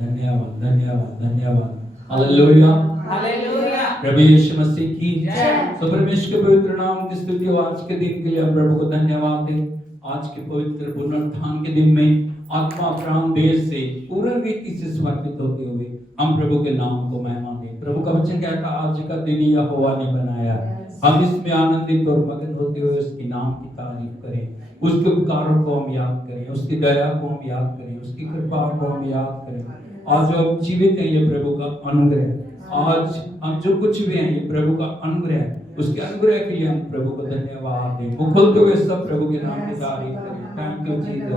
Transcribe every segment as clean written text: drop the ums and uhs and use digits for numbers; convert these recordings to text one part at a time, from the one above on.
धन्यवाद धन्यवाद धन्यवाद। Hallelujah hallelujah. प्रभु यीशु मसीह की जय। तो परमेश्वर के पवित्र नाम की स्तुति हो। आज के दिन के लिए हम प्रभु को धन्यवाद दें। आज के पवित्र पुनरुत्थान के दिन में आत्मा प्राण देह से पूर्ण रीति से समर्पित होते हुए हम प्रभु के नाम को महिमा दें। प्रभु का वचन कहता है आज का दिन यहोवा ने बनाया, हम इसमें आनंदित और मगन होते हुए उसके नाम की तारीफ करें, उसके उपकारों को हम याद करें, उसकी दया को हम याद करें, उसकी कृपा को हम याद करें। आज जो हम जीवित हैं ये प्रभु का अनुग्रह, आज हम जो कुछ भी हैं ये प्रभु का अनुग्रह, उसके अनुग्रह के लिए हम प्रभु को धन्यवाद दें। मुख खोलते हुए सब प्रभु के नाम की तारीफ करें। Thank you Jesus.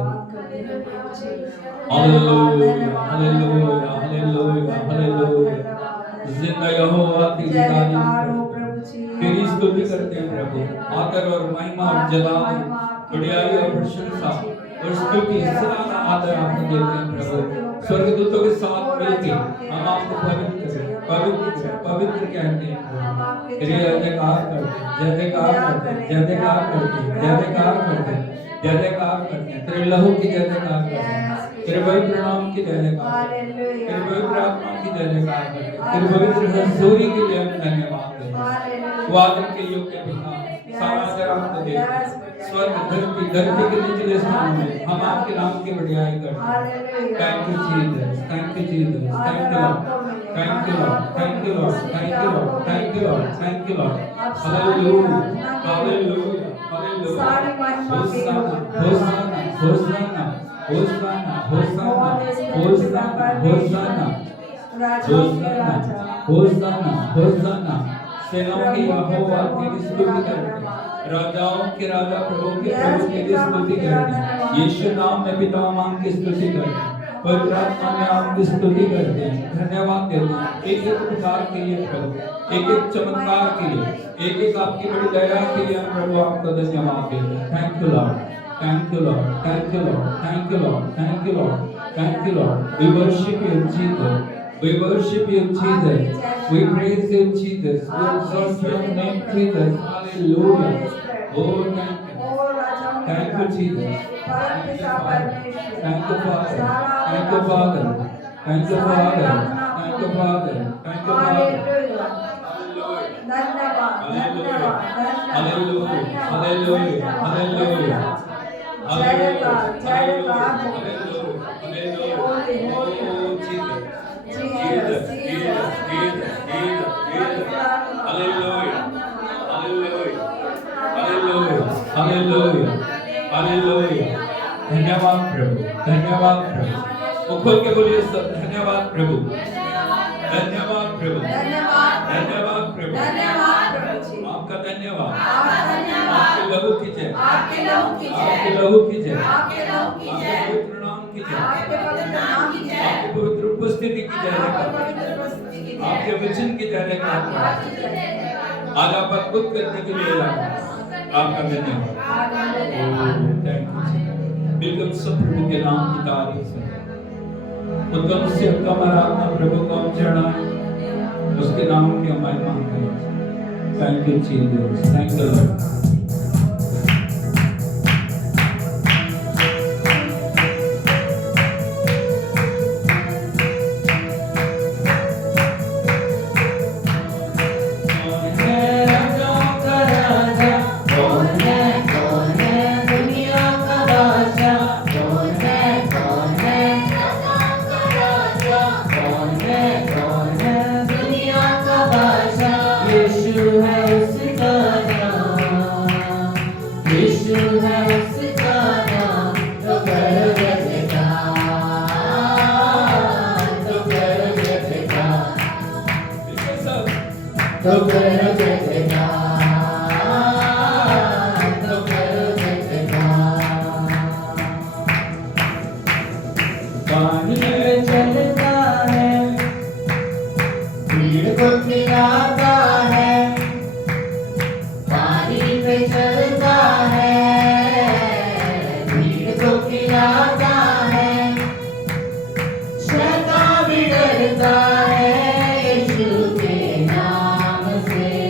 Hallelujah hallelujah hallelujah hallelujah. जिंदा यहोवा तेरी तारीफ, तेरी स्तुति करते हैं प्रभु। आदर और महिमा और जलाल, बड़ाई और प्रशंसा और स्तुति सदा आदर आपको देते हैं प्रभु। स्वर्गदूतों के साथ मिलकर हम आपको पवित्र पवित्र पवित्र कहते हैं प्रभु। तेरे जयकार करते हैं, जयकार करते हैं, जयकार करते हैं, जयकार करते हैं, जयकार करते हैं। तेरे लहू की जयकार करते हैं, तेरे पवित्र नाम की जयकार करते हैं, तेरे पवित्र आत्मा की जयकार करते हैं, तेरे पवित्र हजूरी के लिए हम धन्यवाद देते हैं। वादन के योग्य पिता सारा आदर आपको देते हैं। स्वर्ग धरती धरती के निचले स्थान में हम आपके नाम की बढ़ाई करते हैं। Thank you Jesus, thank you Jesus, thank you Lord, thank you Lord, thank you Lord, thank you Lord, thank you Lord, thank you Lord. Hallelujah hallelujah hallelujah. Hosanna hosanna hosanna hosanna hosanna hosanna hosanna hosanna hosanna hosanna. सेनाओं के यहोवा तेरी स्तुति करते हैं, राजाओं के राजा प्रभु के प्रभु तेरी स्तुति करते हैं। यीशु नाम में पिता मां की स्तुति करते हैं, पवित्र आत्मा में आपकी स्तुति करते हैं, धन्यवाद देते हैं एक एक उपकार के लिए प्रभु, एक एक चमत्कार के लिए, एक एक आपकी बड़ी दया के लिए हम प्रभु आपको धन्यवाद देते हैं। Thank you Lord, thank you Lord, thank you Lord, thank you Lord, thank you Lord, thank you Lord. We worship you Jesus, we worship you Jesus, we praise you Jesus, we exalt your name Jesus, hallelujah. Oh thank you Jesus, thank you Father, thank you Father, thank you Father, thank you Father, thank you Father, thank you Father. Hallelujah, hallelujah, hallelujah, Jesus, Jesus, Jesus, Jesus, Jesus. Hallelujah, hallelujah, hallelujah, hallelujah, hallelujah. धन्यवाद प्रभु, धन्यवाद प्रभु। वो खोल के बोलिए सब, धन्यवाद प्रभु, धन्यवाद प्रभु, धन्यवाद प्रभु, आपका धन्यवाद, आपके लहू की जय, आपके लहू की जय, आपके पवित्र नाम की जय, आपके पवित्र उपस्थिति की जय, आपके वचन की जय। आज आप अद्भुत करने के लिए आपका धन्यवाद। बिल्कुल सब प्रभु के नाम की तारीफ है। उत्तम से उत्तम आराधना प्रभु को हम चढ़ाएं, उसके नाम की हम महिमा करें। Thank you Jesus, thank you Lord. शैतान भी डरता है यीशु के नाम से।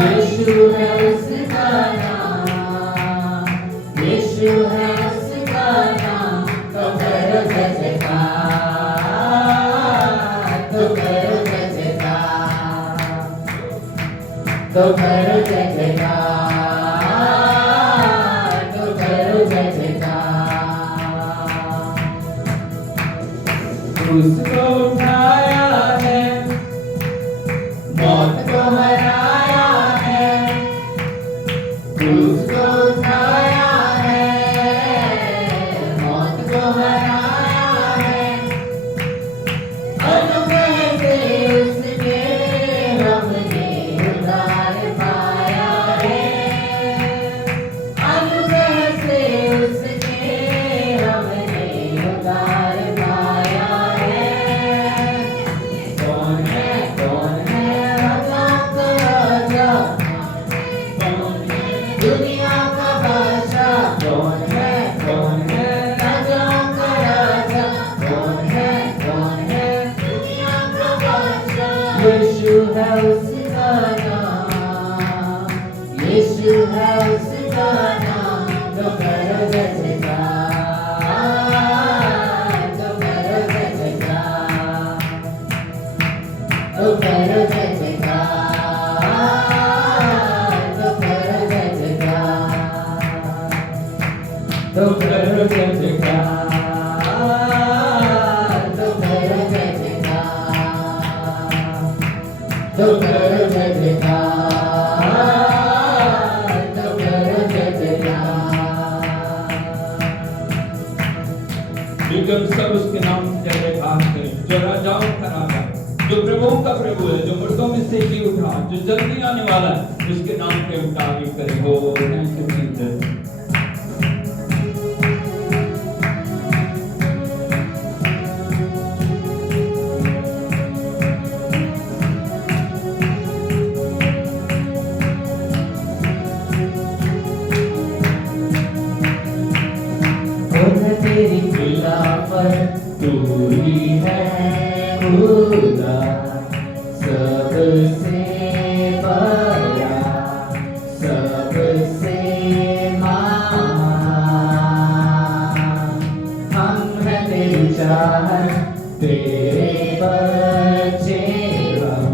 यीशु है उसका नाम, यीशु है उसका नाम, तो करो जय जयकार, तो करो जय जयकार, तो करो जय जयकार, तो करो जय जयकार। उसको उठाया है, मौत को हराया है, उसको उठाया है, मौत को हराया है, अनुग्रह से उसने हमने उद्धार पाया है, अनुग्रह से उसने हमने उद्धार पाया है। कौन है राजा का राजा, कौन है दुनिया का बादशाह, कौन है राजा का राजा, कौन है दुनिया का बादशाह। यीशु है उसका नाम, यीशु है उसका नाम, तो करो जय जयकार, तो करो जय जयकार, तो करो जय जयकार, तो करो जय जयकार, तो करो जय जयकार, तो करो जय जयकार, तो करो जय जयकार, तो करो जय जयकार। एकदम सब उसके नाम से जय जयकार करें। जो राजाओं का राजा, जो प्रभुओं का प्रभु है, जो मुर्दों में से जी उठा, जो जल्दी आने वाला है, उसके नाम पे हम तारीफ करें। हो थैंक यू जीसस। तेरी खिलाफत तू ही है खुदा, सबसे बड़ा, सबसे महान। हम हैं तेरी चाहत, तेरे बच्चे हम,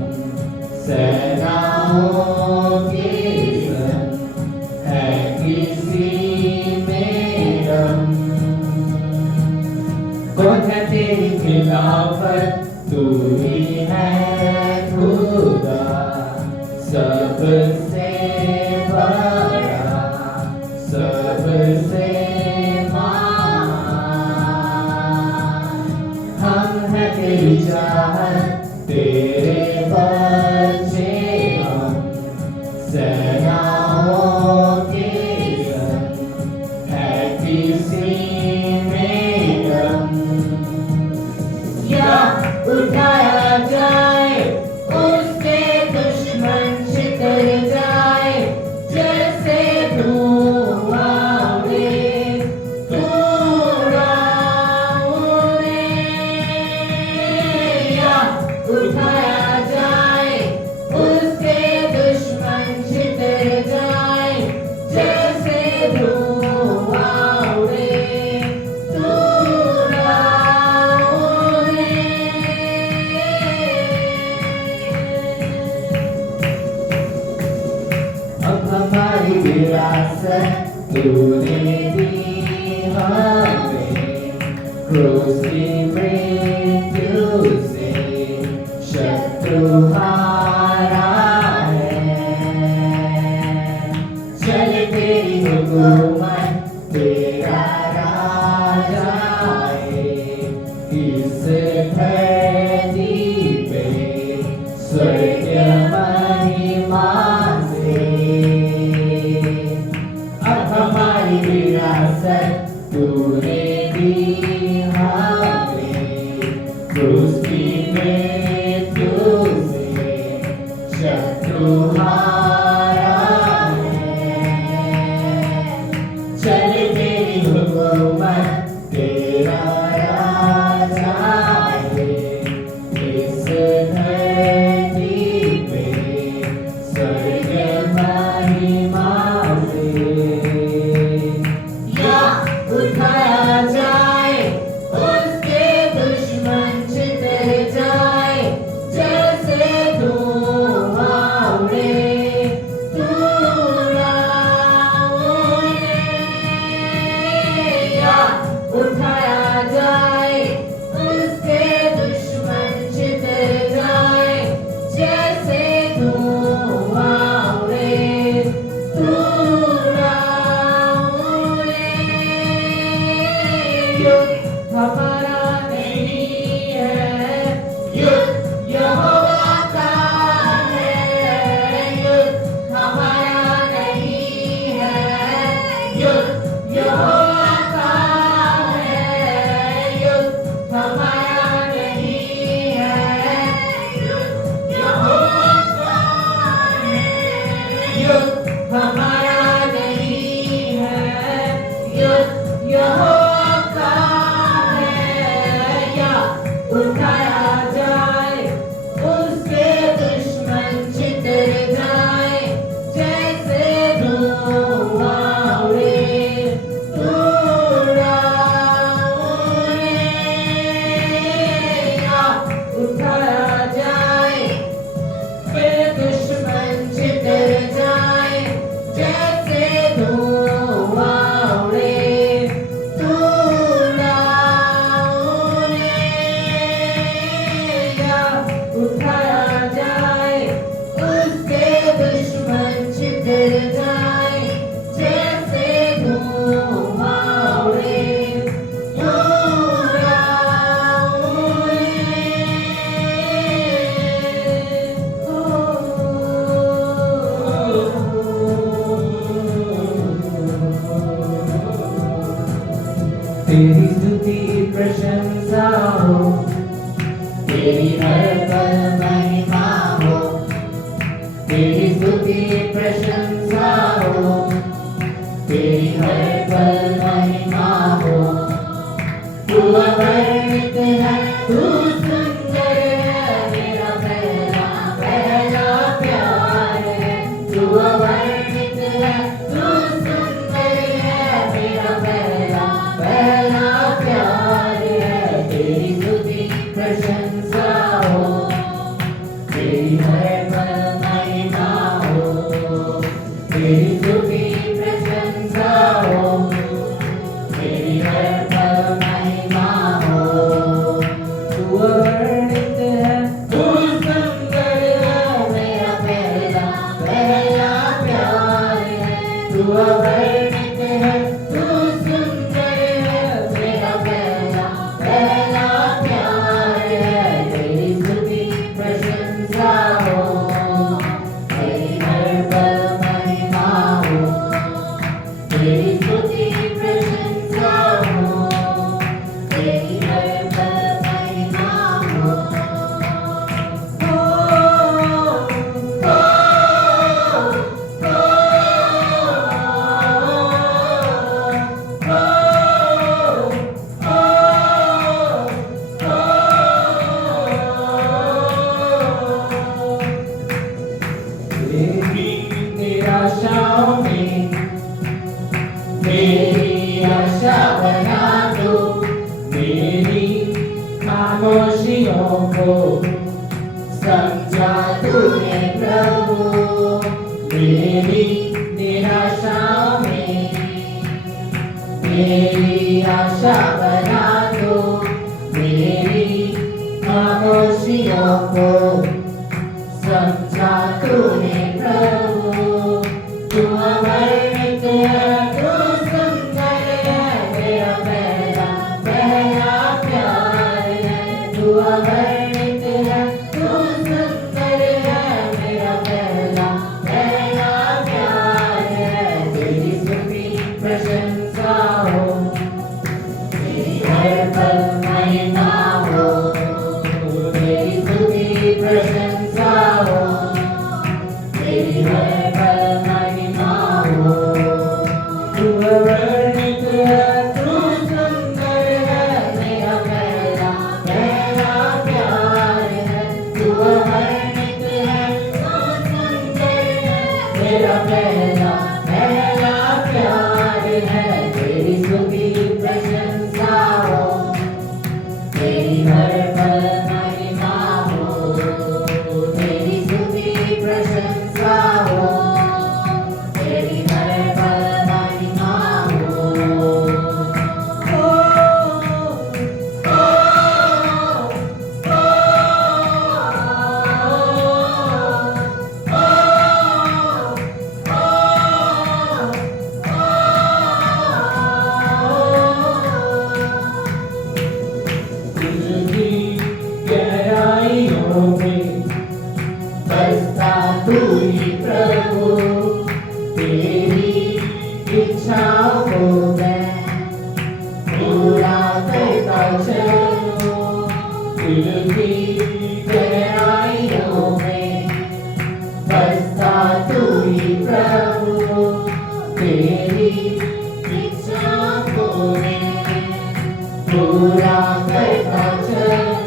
सेनाओं के संग है किसी में दम। कौन है तेरी खिलाफत, तू ही है खुदा, सबसे बड़ा, सबसे महान। हम हैं तेरी चाहत, तेरे बच्चे हम, सेनाओं के संग है किसी में दम। या उठाया जाए, उसके दुश्मन छितर जाए, जैसे धुआं उड़े, धुआं उड़े। या उठाया जाए, उसके दुश्मन छितर जाए, जैसे धुआं उड़े, हमारी विरासत तूने दी हमें, क्रूस की मृत्यु से शत्रु हारा है। चल तेरी हुकूमत, तेरा राज आए, इस धरती पे स्वर्ग महिमा से। अब हमारी विरासत तूने दी हमें, क्रूस की मृत्यु से शत्रु हारा है। चल तेरी हुकूमत, तेरा राज आए, इस धरती पे स्वर्ग उसके दुश्मन छितर जाए जैसे धुआं उड़े तेरी स्तुति प्रशंसा हो तेरी हर पल महिमा हो तेरी स्तुति प्रशंसा हो तेरी हर पल महिमा हो तू अवर्णित है तू सुंदर है मेरा पहला पहला प्यार है तू अवर्णित है तू सुंदर है मेरा पहला पहला प्यार है तेरी स्तुति प्रशंसा हो तेरी हर पल महिमा हो तेरी स्तुति प्रशंसा हो तेरी हर पल महिमा हो तू अवर्णित है तू सुंदर है मेरा पहला पहला प्यार है तू अवर्णित है तू सुंदर है मेरा पहला पहला प्यार है तेरी स्तुति प्रशंसा हो तेरी हर पल महिमा हो तेरी स्तुति प्रशंसा हो तेरी हर पल महिमा हो तेरी निराशाओं में मेरी आशा बना दो मेरी खामोशियों को समझा तूने प्रभु मेरी निराशाओं में मेरी आशा बना दो मेरी खामोशियों को समझा तूने प्रभु तू अवर्णित है तू सुंदर है मेरा पहला पहला प्यार है तू अवर्णित है तू सुंदर है मेरा पहला पहला प्यार है तेरी स्तुति प्रशंसा हो तेरी हर पल महिमा हो तेरी स्तुति प्रशंसा हो तेरी हर पल महिमा हो तू अवर्णित है तू सुंदर है मेरा पहला पहला प्यार है तू अवर्णित है तू सुंदर है मेरा पहला पहला प्यार है तेरी स्तुति प्रशंसा हो तेरी हर पल महिमा हो तेरी स्तुति प्रशंसा हो तेरी हर पल महिमा हो दिल की गहराइयों में बसता तू ही प्रभु तेरी इच्छाओं को मैं पूरा करता चलूं दिल की गहराइयों में बसता तू ही प्रभु तेरी इच्छाओं को मैं पूरा करता चलूं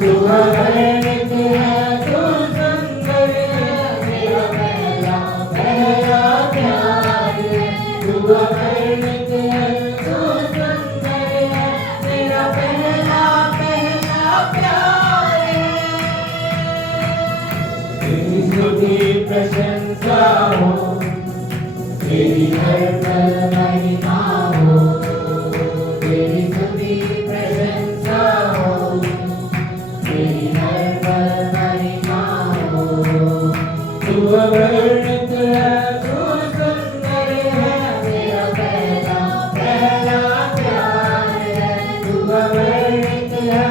तू अवर्णित है तू सुंदर है मेरा पहला पहला प्यार है तू अवर्णित है तू सुंदर है मेरा पहला पहला प्यार है तेरी स्तुति प्रशंसा हो तेरी हर पल महिमा हो तेरी स्तुति प्रशंसा हो तेरी हर पल महिमा हो तू अवर्णित है, तू सुंदर है, मेरा पहला पहला प्यार है। तू अवर्णित है,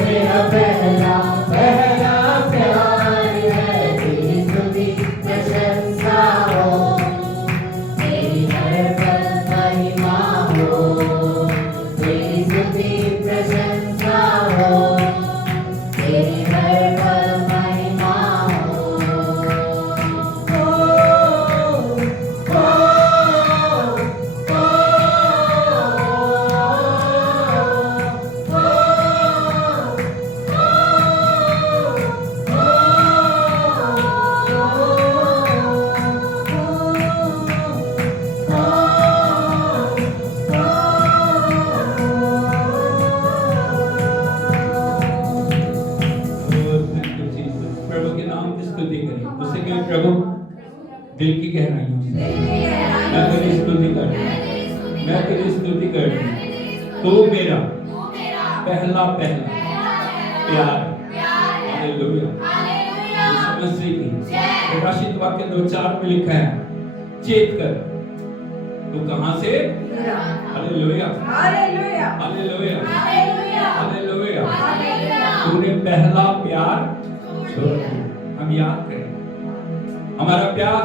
मेरा पहला पहला प्यार है। तेरी स्तुति प्रशंसा हो, तेरी हर पल महिमा हो। तेरी स्तुति प्रशंसा हो, तेरी हर पल महिमा हो। प्रभु के नाम की स्तुति करें। उसे कहें प्रभु दिल की गहराइयों से मैं तेरी स्तुति करती हूँ, मैं तेरी स्तुति करती हूँ। तू मेरा पहला पहला प्यार। हालेलुया। यीशु मसीह की प्रकाशित वाक्य 2:4 में लिखा है, चेत कर तू कहां से। Hallelujah hallelujah hallelujah hallelujah hallelujah. Hallelujah. तूने पहला प्यार छोड़ दिया। हम याद करें हमारा प्यार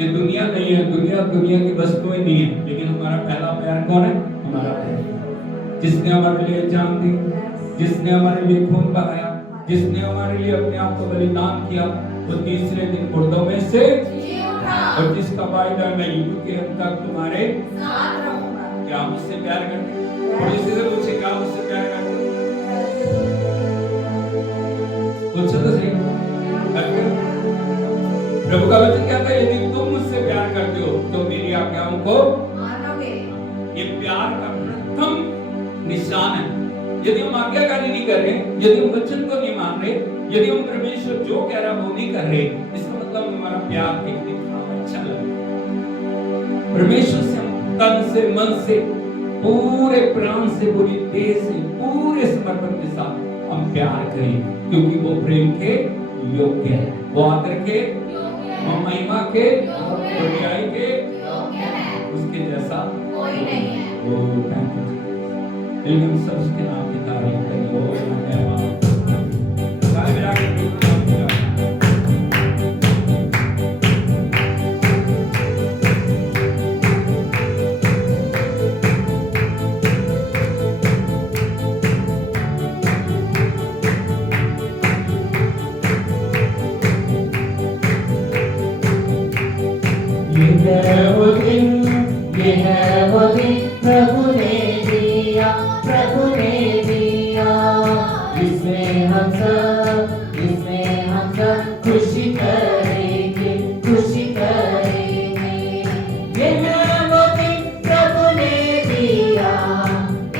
ये दुनिया नहीं है, दुनिया की वस्तुएं नहीं है, लेकिन हमारा पहला प्यार कौन है? हमारा प्यार जिसने हमारे लिए जान दी, जिसने हमारे लिए खून बहाया, जिसने हमारे लिए अपने आप को बलिदान किया, वो तीसरे दिन मुर्दों में से जी उठा और जिसका वायदा मैं युग के अंत तक तुम्हारे साथ रहूंगा। क्या हम उससे प्यार करते हैं? और इसी से पूछे क्या हम उससे प्यार करते हैं? पूछो तो सही करते हो? प्रभु का वचन कहता है यदि तुम मुझसे प्यार करते हो तो मेरी आज्ञाओं को मानोगे। ये प्यार का प्रथम निशान है। यदि हम आज्ञाकारी नहीं कर रहे, यदि हम वचन को नहीं मान रहे, यदि हम परमेश्वर जो कह रहा वो नहीं कर रहे, इसका मतलब हमारा प्यार देखने में अच्छा लगे। परमेश्वर से हम तन से, मन से, पूरे प्राण से, पूरी देह से, पूरे समर्पण के साथ हम प्यार करें, क्योंकि वो प्रेम के योग्य है, वो आदर के, वो महिमा के, वो न्याय के, उसके जैसा कोई नहीं है। वो थैंक यू। लेकिन सब उसके नाम की तारीफ करें। वो धन्यवाद। गाय मेरा के नाम की तारीफ। ये है वो दिन, ये है वो दिन प्रभु ने दिया, प्रभु ने दिया। इसमें हम सब खुशी करेंगे, खुशी करेंगे। ये है वो दिन प्रभु ने दिया,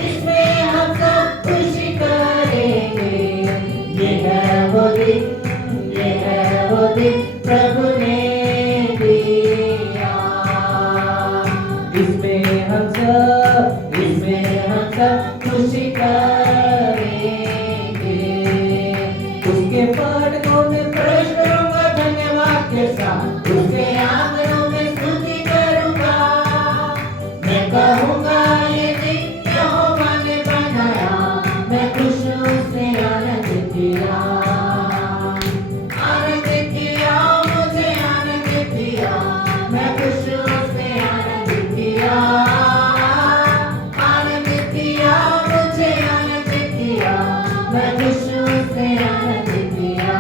इसमें हम सब खुशी करेंगे। ये है वो दिन, ये है वो दिन प्रभु ने दिया। इसमें हम सब खुशी करेंगे। उसके फाटकों में प्रवेश करूंगा धन्यवाद के साथ, उसके आंगनों में स्तुति करूंगा। मैं कहूंगा ये दिन यहोवा ने बनाया, मैं खुश हूँ उसने आनंद किया। आनंद किया, मुझे आनंद किया, मैं खुश हूँ उसने आनंद किया। आनंद किया, मुझे आनंद किया, मैं खुश हूँ उसने आनंद किया।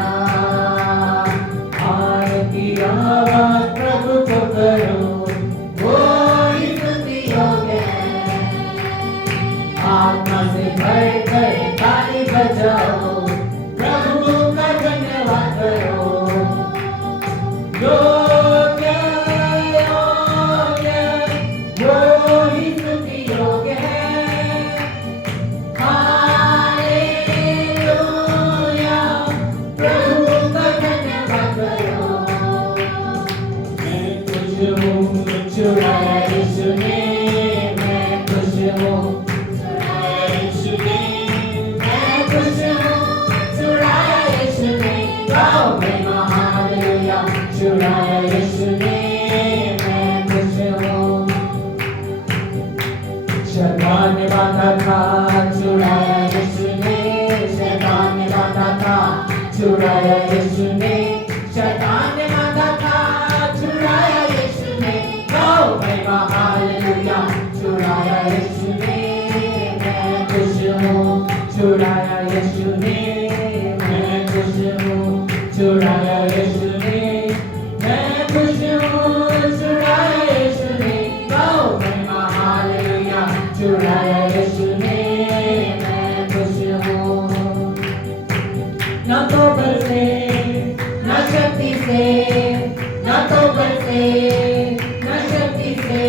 गाओ महिमा हालेलुया, छुड़ाया यीशु ने, मैं खुश हूँ। शैतान ने बांधा था, छुड़ाया यीशु ने, शैतान ने बांधा था, छुड़ाया यीशु ने, शैतान ने बांधा था, छुड़ाया यीशु ने, गाओ महिमा हालेलुया, छुड़ाया यीशु ने, मैं खुश हूँ। छुड़ाया यीशु ने, मैं खुश हूँ। छुड़ाया यीशु ने, मैं खुश हूँ। छुड़ाया यीशु ने, गाओ महिमा हालेलुया, छुड़ाया यीशु ने, मैं खुश हूँ। ना तो बल से, ना शक्ति से, ना तो बल से, ना शक्ति से,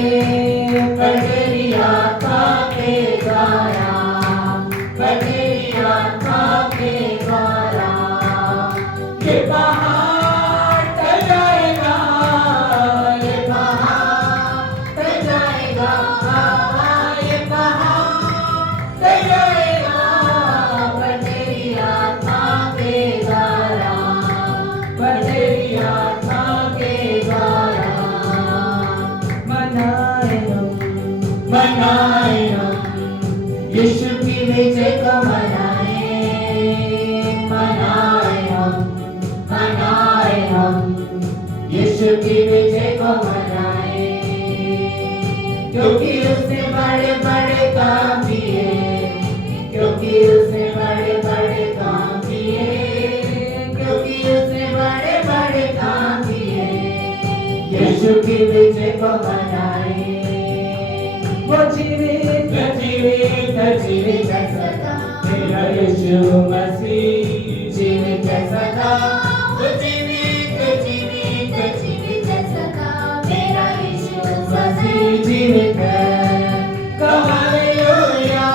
पर तेरी आत्मा के द्वारा, पर तेरी आत्मा के द्वारा। ये पहाड़ टल जाएगा, ये पहाड़ टल जाएगा, ये पहाड़ टल जाएगा, पर तेरी आत्मा के द्वारा, पर तेरी आत्मा के द्वारा। मनाए हम यीशु की विजय को मनाए, मनाए हम यीशु की विजय को मनाए, क्योंकि उसने बड़े बड़े काम किए, क्योंकि उसने बड़े बड़े काम किए, क्योंकि उसने बड़े बड़े काम किए, यीशु की विजय को मनाए। वो जीवित जीवित जीवित है सदा, मेरा यीशु मसीह जीवित है सदा। वो जीवित जीवित जीवित है सदा, मेरा यीशु मसीह जीवित है। कहो हालेलुया,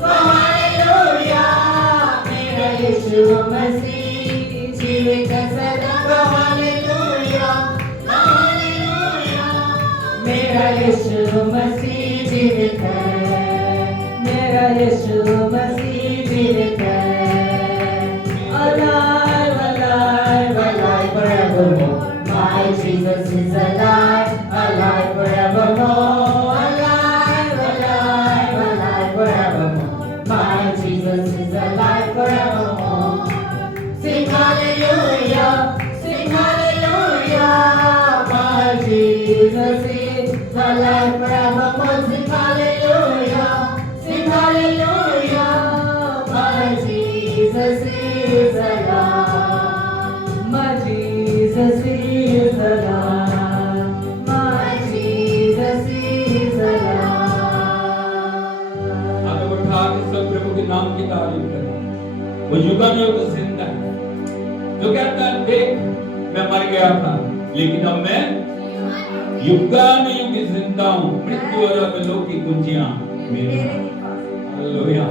कहो हालेलुया, मेरा यीशु मसीह जीवित है सदा। कहो हालेलुया, कहो हालेलुया, मेरा यीशु मसीह जीवित है, मेरा यीशु मसीह जीवित है। Alive, alive, alive forevermore. My Jesus is alive, alive forevermore. Alive, alive, alive forevermore. My Jesus is alive forevermore. Sing hallelujah, sing hallelujah. My Jesus is alive forevermore. Sing hallelujah, sing hallelujah. My Jesus is alive. My Jesus is alive. My Jesus is alive. हाथ उठा के सब प्रभु के नाम की तारीफ करें। वो युगानुयुग जिंदा है, जो कहता है देख मैं मर गया था लेकिन अब मैं युगानुयुग जिंदा हूँ, मृत्यु और अधोलोक की कुंजियां मेरे हाथ। हालेलुया।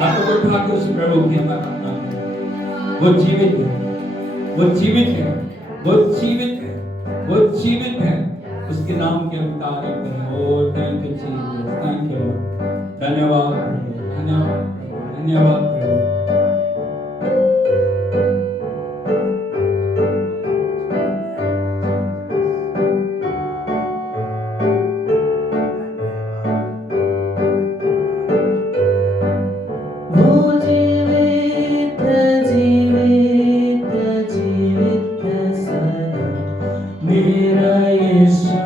हाथ उठा के उस प्रभु की आराधना करें। वो जीवित है, वो जीवित है, वो जीवित है, वो जीवित है। उसके नाम की हम तारीफ करें। Oh thank you Jesus, thank you. धन्यवाद प्रभु, धन्यवाद प्रभु, धन्यवाद प्रभु। वो जीवित जीवित जीवित सदा, मेरा यीशु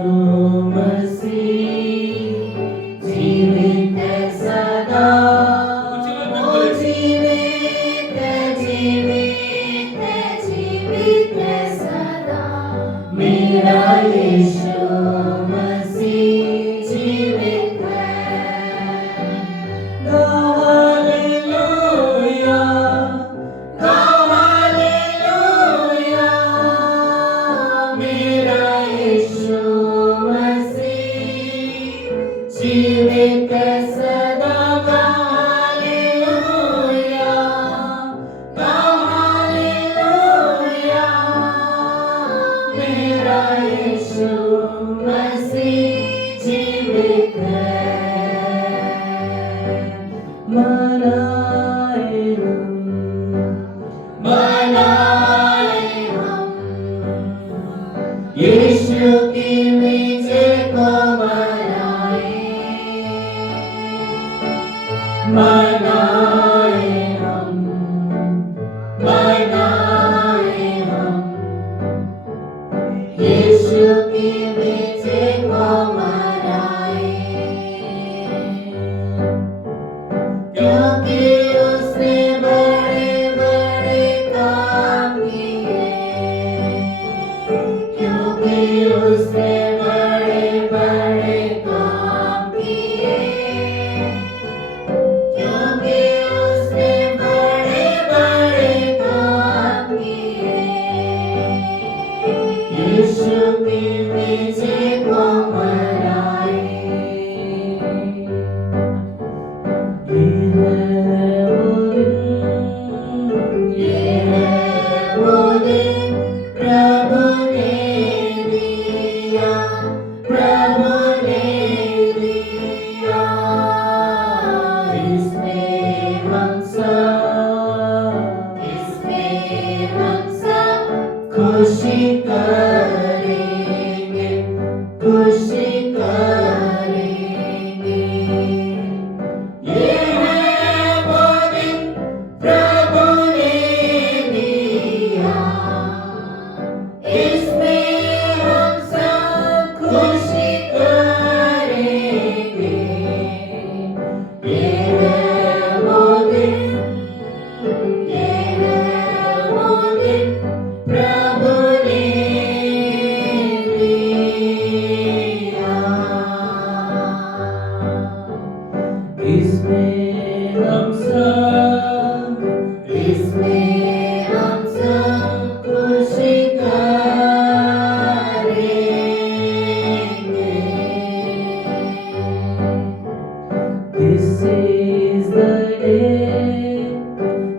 मसीह जीवित सदा। वो जीवित जीवित जीवित सदा, मेरा यीशु मसीह जीवित है। जीवित सदा हालेलुया, हालेलुया, मेरा यीशु के विजय को मनाए। ये है वो दिन प्रभु ने दिया, प्रभु ने दिया। इसमें हम सब खुशी करेंगे, खुशी करेंगे। ये है वो दिन प्रभु ने दिया, इसमें हम सब खुशी करेंगे। ये है वो दिन, ये है वो दिन प्रभु ने दिया। इसमें हम सब खुशी करेंगे। This is the day,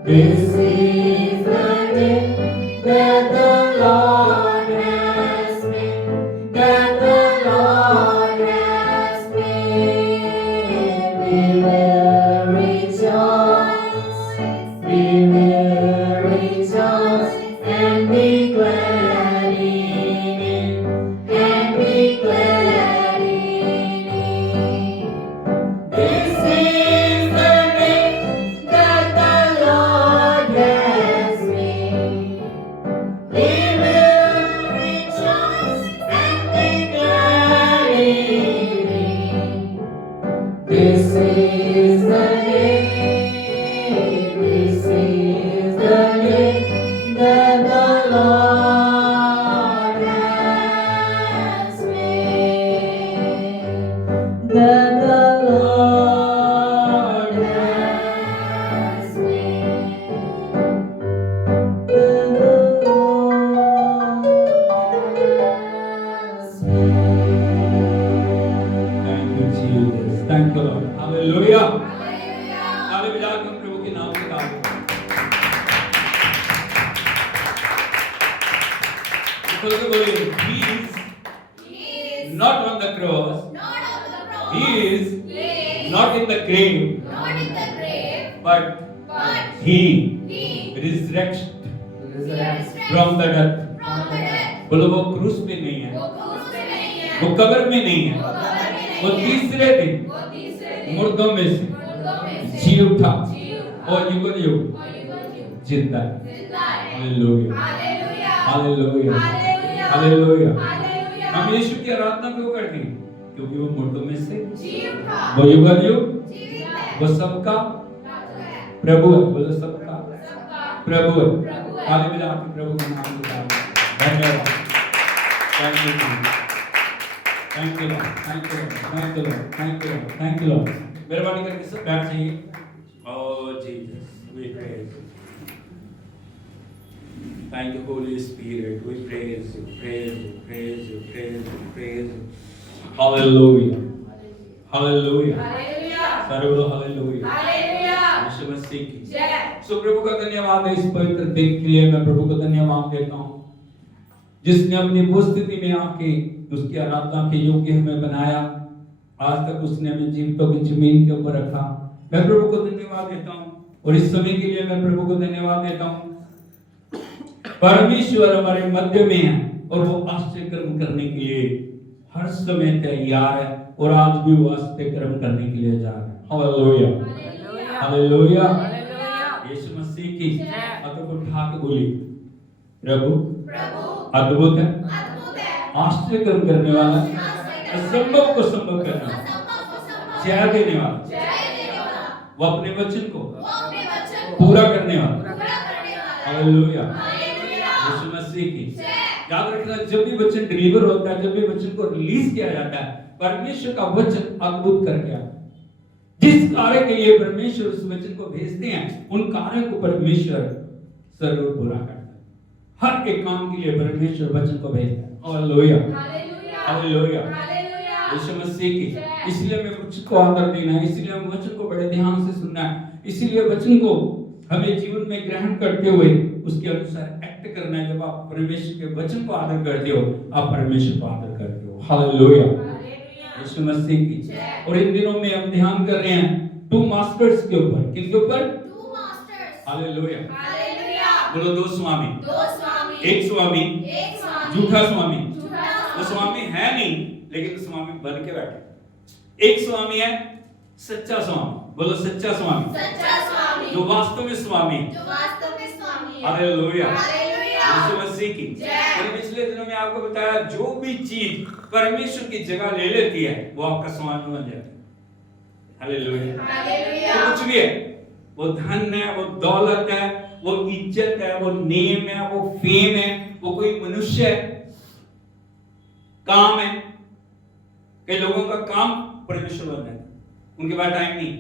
this is the day that the Lord has made, that the Lord has made. We will rejoice, we will rejoice and be glad in it, and be glad in it. This is the day that the Lord has made. We will rejoice and be glad in it. This is the day, this is the day that the Lord has made, that the Lord has made, that the Lord has made. Thank you, Jesus. Thank you, Lord. Hallelujah. Hallelujah. ताली बजाकर हम प्रभु के नाम की तारीफ करें। बोल के बोलिए, He is He is not on the cross. not on the cross. He is He is not in the grave, not in the grave, but but He He resurrected resurrected from the death. from the dead. बोलो वो क्रूस पे नहीं है, वो क्रूस पे नहीं है, वो कब्र में नहीं है, वो कब्र में नहीं वो है, तीसरे दिन वो तीसरे दिन मुर्दों में से मुर्दों में से जी उठा जी उठा और युग और युग जिंदा है। जिंदा है। Hallelujah, hallelujah, hallelujah, hallelujah, hallelujah. Hallelujah. हम यीशु की आराधना क्यों करते हैं? क्योंकि वो मुर्दों में से जी उठा, वो युग जीवित है, वो सबका राजा है, प्रभु है। बोलो सबका सबका प्रभु है। प्रभु है। ताली बजा के प्रभु का नाम बुलाओ। धन्यवाद। Thank you, thank you Lord, thank you Lord, thank you Lord, thank you Lord, thank you Lord. मेहरबानी करके सब बैठ जाइए। Oh Jesus, we praise you. Thank you, Holy Spirit. We praise you, praise you, praise you, praise you, praise you. Hallelujah. Hallelujah. Hallelujah, सारे बोलो hallelujah. Hallelujah. यीशु मसीह की जय। सो प्रभु का धन्यवाद है इस पवित्र दिन के लिए। मैं प्रभु को धन्यवाद देता हूँ जिसने अपनी उपस्थिति में आके उसकी आराधना के योग्य हमें बनाया। आज तक उसने हमें जीवितों की जमीन के ऊपर रखा। मैं प्रभु को धन्यवाद देता हूँ और इस समय के लिए मैं प्रभु को धन्यवाद देता हूँ। परमेश्वर हमारे मध्य में है और वो आश्चर्य कर्म करने के लिए हर समय तैयार है और आज भी वो आश्चर्य कर्म करने के लिए जा रहा है। Hallelujah, hallelujah. यीशु मसीह की हाथों को उठा के बोली, प्रभु अद्भुत है, आश्चर्य कर्म करने वाला, असंभव को संभव करना, जय देने वाला, वो अपने वचन को पूरा करने वाला। हालेलुया, यीशु मसीह की। याद रखना, जब भी वचन डिलीवर होता है, जब भी वचन को रिलीज किया जाता है, परमेश्वर का वचन अद्भुत करके आता है। जिस कार्य के लिए परमेश्वर उस वचन को भेजते हैं, उन कार्यों को परमेश्वर जरूर पूरा करता है। हर एक काम के लिए परमेश्वर वचन को भेजता है। Hallelujah, hallelujah, hallelujah, hallelujah. यीशु मसीह की। इसलिए हमें वचन को आदर देना है, इसलिए हम वचन को बड़े ध्यान से सुनना है, इसीलिए वचन को हमें जीवन में ग्रहण करते हुए उसके अनुसार एक्ट करना है। जब आप परमेश्वर के वचन को आदर करते हो, आप परमेश्वर को आदर करते हो। हालेलुया, यीशु मसीह की। और इन दिनों में हम ध्यान कर रहे हैं 2 मास्टर्स के ऊपर। किनके ऊपर? 2 मास्टर्स। Hallelujah, hallelujah. बोलो 2 स्वामी। 2 स्वामी। एक स्वामी, एक स्वामी। झूठा स्वामी। झूठा वो स्वामी है नहीं, लेकिन स्वामी बन के बैठे। एक स्वामी है सच्चा स्वामी। बोलो सच्चा स्वामी, सच्चा स्वामी। जो वास्तव में स्वामी। जो वास्तव में स्वामी है। Hallelujah, hallelujah. यीशु मसीह की। मैंने पिछले दिनों में आपको बताया, जो भी चीज परमेश्वर की जगह ले लेती है वो आपका स्वामी बन जाता है। Hallelujah, hallelujah. तो कुछ भी है, वो धन है, वो दौलत है, वो इज्जत है, वो नेम है, वो फेम है, वो कोई मनुष्य है, काम है। कई लोगों का काम परमेश्वर बन जाता है, उनके पास टाइम नहीं।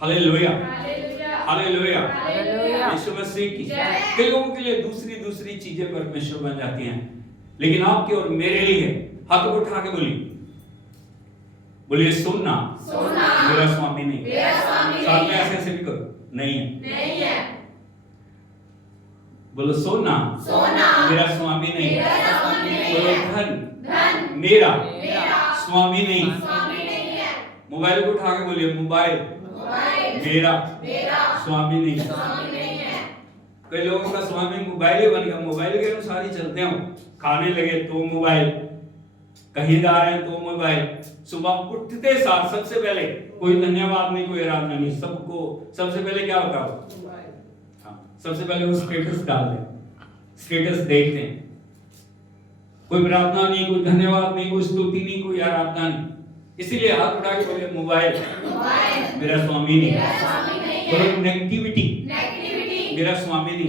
Hallelujah, hallelujah. Hallelujah, hallelujah. यीशु मसीह की। जय। कई लोगों के लिए दूसरी चीजें परमेश्वर बन जाती हैं, लेकिन आपके और मेरे लिए हाथ उठा के बोलिए सोना मेरा स्वामी नहीं। मेरा स्वामी साथ में नहीं है। ऐसे भी करो, नहीं है। नहीं है। बोलो सोना मेरा स्वामी नहीं। मेरा स्वामी नहीं बोलो है। धन मेरा स्वामी नहीं। स्वामी नहीं है। मोबाइल को उठा के बोलिए मोबाइल मेरा स्वामी नहीं। स्वामी नहीं है। कई लोगों का स्वामी मोबाइल ही बन गया, मोबाइल के अनुसार ही चलते हो। खाने लगे तो मोबाइल, कहीं जा रहे हैं तो मोबाइल। सुबह उठते साथ सबसे पहले कोई धन्यवाद नहीं, कोई आराधना नहीं, सबको सबसे पहले क्या होता है? हाँ, सबसे पहले वो स्टेटस डालते हैं, स्टेटस देखते हैं। कोई प्रार्थना नहीं, कोई धन्यवाद नहीं, कोई स्तुति नहीं, कोई आराधना नहीं। इसीलिए हाथ उठा के बोले मोबाइल मेरा स्वामी नहीं। बोलो नेगेटिविटी मेरा स्वामी नहीं।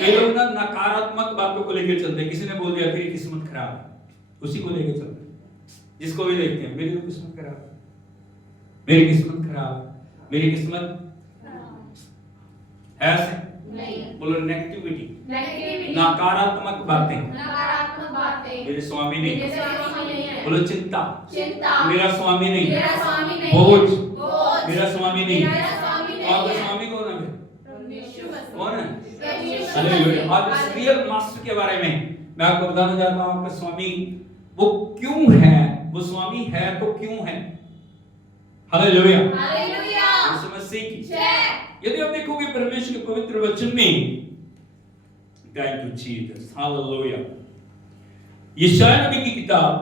कई लोग ना नकारात्मक बातों को लेकर चलते हैं। किसी ने बोल दिया तेरी किस्मत खराब है, उसी को लेकर चलते हैं। जिसको भी देखते हैं मेरी तो किस्मत खराब है, मेरी किस्मत खराब है, मेरी किस्मत ऐसे। बोलो नेगेटिविटी नकारात्मक बातें मेरे स्वामी नहीं। बोलो चिंता मेरा स्वामी नहीं। बोझ मेरा स्वामी नहीं। आपका स्वामी कौन है? कौन है? हालेलुया। आज इस रियल मास्टर के बारे में मैं आपको बताना चाहता हूं। आपका स्वामी वो क्यों है, वो स्वामी है तो क्यों है? हालेलुया, यीशु मसीह की। यदि आप देखोगे परमेश्वर के पवित्र वचन में, थैंक यू जीसस, हालेलुया, यशायाह नबी की किताब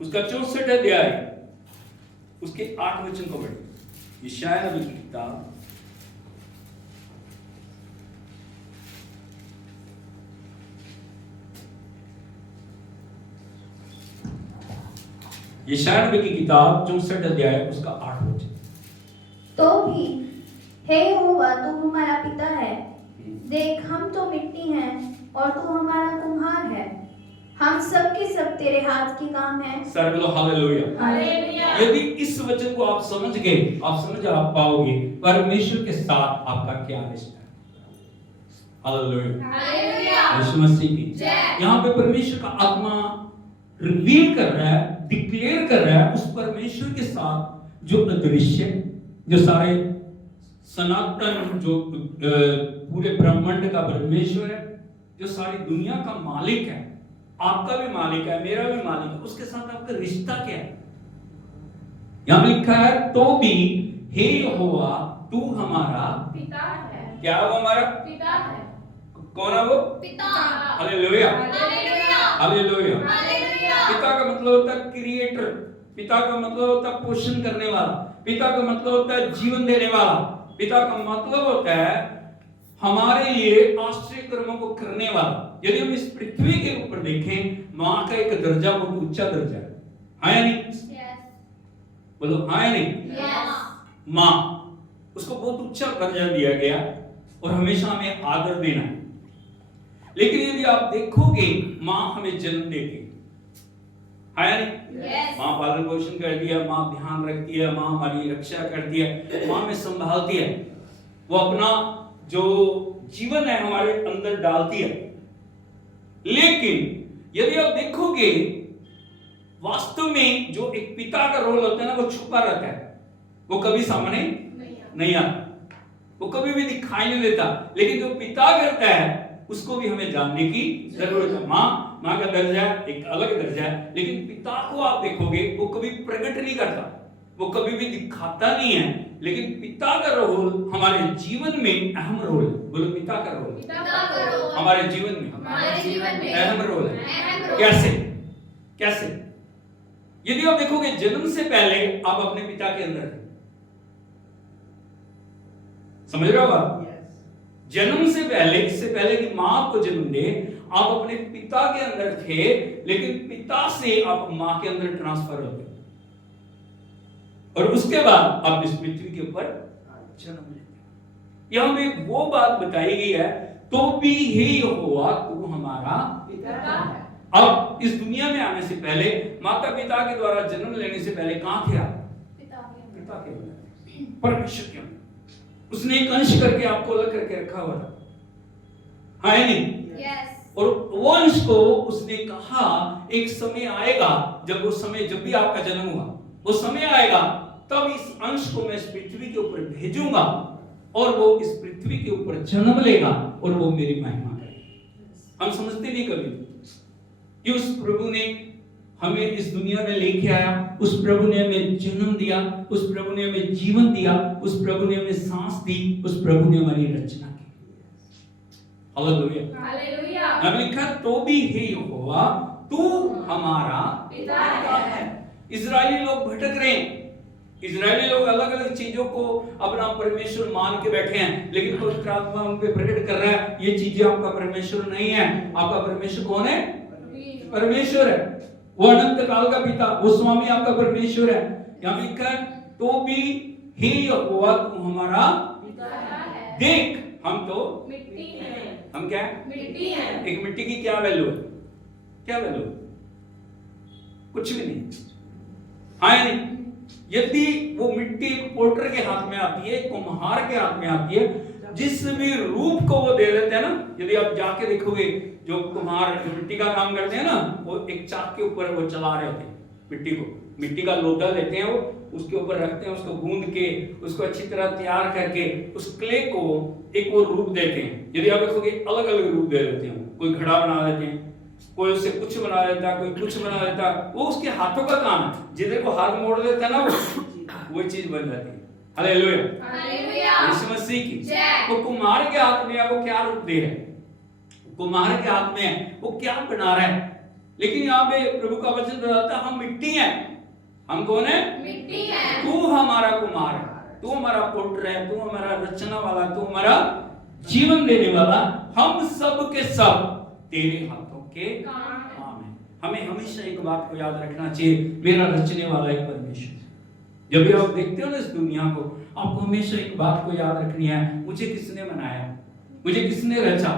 उसका 64 अध्याय उसके 8 वचन को पढ़िए। यशायाह नबी की किताब यशायाह नबी की किताब 64 अध्याय उसका 8 वचन। तो भी हे यहोवा तू हमारा पिता है, देख हम तो मिट्टी हैं और तू हमारा कुम्हार है, हम सब के सब तेरे हाथ की काम है। सर बोलो हालेलुया। यदि इस वचन को आप समझ गए, आप समझ आप पाओगे परमेश्वर के साथ आपका क्या रिश्ता है। हालेलुया, यीशु मसीह की। यहाँ पे परमेश्वर का आत्मा रिवील कर रहा है, डिक्लेयर कर रहा है उस परमेश्वर के साथ जो अदृश्य, जो सारे सनातन, जो पूरे ब्रह्मांड का परमेश्वर है, जो सारी दुनिया का मालिक है, आपका भी मालिक है, मेरा भी मालिक है, उसके साथ आपका रिश्ता क्या है? यहां लिखा है तो भी हे यहोवा तू हमारा पिता है। क्या है? वो हमारा पिता है। कौन है वो? पिता। Hallelujah, hallelujah. हालेलुया। हालेलुया। पिता का मतलब होता है क्रिएटर, पिता का मतलब होता है पोषण करने वाला, पिता का मतलब होता है जीवन देने वाला, पिता का मतलब होता है हमारे लिए आश्चर्य कर्मों को करने वाला। यदि हम इस पृथ्वी के ऊपर देखें, मां का एक दर्जा बहुत ऊंचा दर्जा है या नहीं? बोलो हाँ या नहीं? मां, उसको बहुत ऊंचा दर्जा दिया गया और हमेशा हमें आदर देना है। लेकिन यदि आप देखोगे मां हमें जन्म देती है या नहीं? मां पालन पोषण करती है, मां ध्यान रखती है, मां हमारी रक्षा करती है, मां में संभालती है। वो अपना जो जीवन है हमारे अंदर डालती है। लेकिन यदि आप देखोगे वास्तव में जो एक पिता का रोल होता है ना, वो छुपा रहता है, वो कभी सामने नहीं आता, वो कभी भी दिखाई नहीं देता। लेकिन जो पिता करता है उसको भी हमें जानने की जरूरत है। माँ का दर्जा एक अलग दर्जा है, लेकिन पिता को आप देखोगे वो कभी प्रकट नहीं करता, वो कभी भी दिखाता नहीं है। लेकिन पिता का रोल हमारे जीवन में अहम रोल है। बोलो पिता का रोल हमारे जीवन में अहम रोल है। कैसे? यदि आप देखोगे जन्म से पहले आप अपने पिता के अंदर थे, समझ रहे हो आप? जन्म से पहले, इससे पहले कि मां आपको जन्म दे, आप अपने पिता के अंदर थे, लेकिन पिता से आप मां के अंदर ट्रांसफर होते और उसके बाद आप इस पृथ्वी के ऊपर जन्म लेते। यहां में वो बात बताई गई है, तो भी हे यहोवा तू हमारा पिता है। अब इस दुनिया में आने से पहले, माता पिता के द्वारा जन्म लेने से पहले कहां थे आप? पिता के अंदर, परमेश्वर के अंदर। उसने एक अंश करके आपको अलग करके रखा हुआ था, हाँ नहीं? और वो अंश को उसने कहा एक समय आएगा, जब भी आपका जन्म हुआ, वो समय आएगा तब इस अंश को मैं इस पृथ्वी के ऊपर भेजूंगा और वो इस पृथ्वी के ऊपर जन्म लेगा और वो मेरी महिमा करेगा। हम समझते नहीं कभी कि उस प्रभु ने हमें इस दुनिया में लेके आया, उस प्रभु ने हमें जन्म दिया, उस प्रभु ने हमें जीवन दिया, उस प्रभु ने हमें सांस दी, उस प्रभु ने हमारी रचना की। Hallelujah, hallelujah. लिखा तो भी हे यहोवा तू हमारा पिता है। इजरायली लोग भटक रहे हैं, इजरायली लोग अलग अलग चीजों को अपना परमेश्वर मान के बैठे हैं, लेकिन पवित्र आत्मा उन पे प्रकट कर रहा है ये चीजें आपका परमेश्वर नहीं है। आपका परमेश्वर कौन है? परमेश्वर है, वो अनंत काल का पिता, वो स्वामी आपका परमेश्वर है। यहाँ लिखा है तो भी हे यहोवा तू हमारा पिता है। देख हम तो मिट्टी हैं। हम क्या है? मिट्टी हैं। एक मिट्टी की क्या वैल्यू है? क्या वैल्यू? कुछ भी नहीं, हाँ नहीं। यदि वो मिट्टी एक पोटर के हाथ में आती है, कुम्हार के हाथ में आती है, जिस भी रूप को वो दे देते हैं ना, यदि आप जाके देखोगे जो कुम्हार जो मिट्टी का काम करते हैं ना, वो एक चाक के ऊपर वो चला रहे होते हैं मिट्टी को, मिट्टी का लोटा लेते हैं, वो उसके ऊपर रखते हैं, उसको गूंद के उसको अच्छी तरह तैयार करके उस क्ले को एक वो रूप देते हैं। यदि आप देखोगे अलग अलग रूप दे देते हैं, कोई घड़ा बना देते हैं, कोई उससे कुछ बना देता है, कोई कुछ बना देता है, वो उसके हाथों का काम है। जिधर को हाथ मोड़ देता है ना वो चीज बन जाती है। हालेलुया, हालेलुया, यीशु मसीह की जय। वो कुम्हार के हाथ में है, वो क्या रूप दे रहा है, कुम्हार के हाथ में है, वो क्या बना रहा है। लेकिन यहाँ पे प्रभु का वचन बताता है हम मिट्टी हैं। हम कौन है? मिट्टी हैं। तू हमारा कुम्हार है, तू हमारा पोटर है, तू हमारा रचना वाला, तू हमारा जीवन देने वाला। हम सब के सब तेरे हाथों के काम है। हमें हमेशा एक बात को याद रखना चाहिए, मेरा रचने वाला एक परमेश्वर है। जब भी आप देखते हो ना इस दुनिया को, आपको हमेशा एक बात को याद रखनी है, मुझे किसने बनाया, मुझे किसने रचा।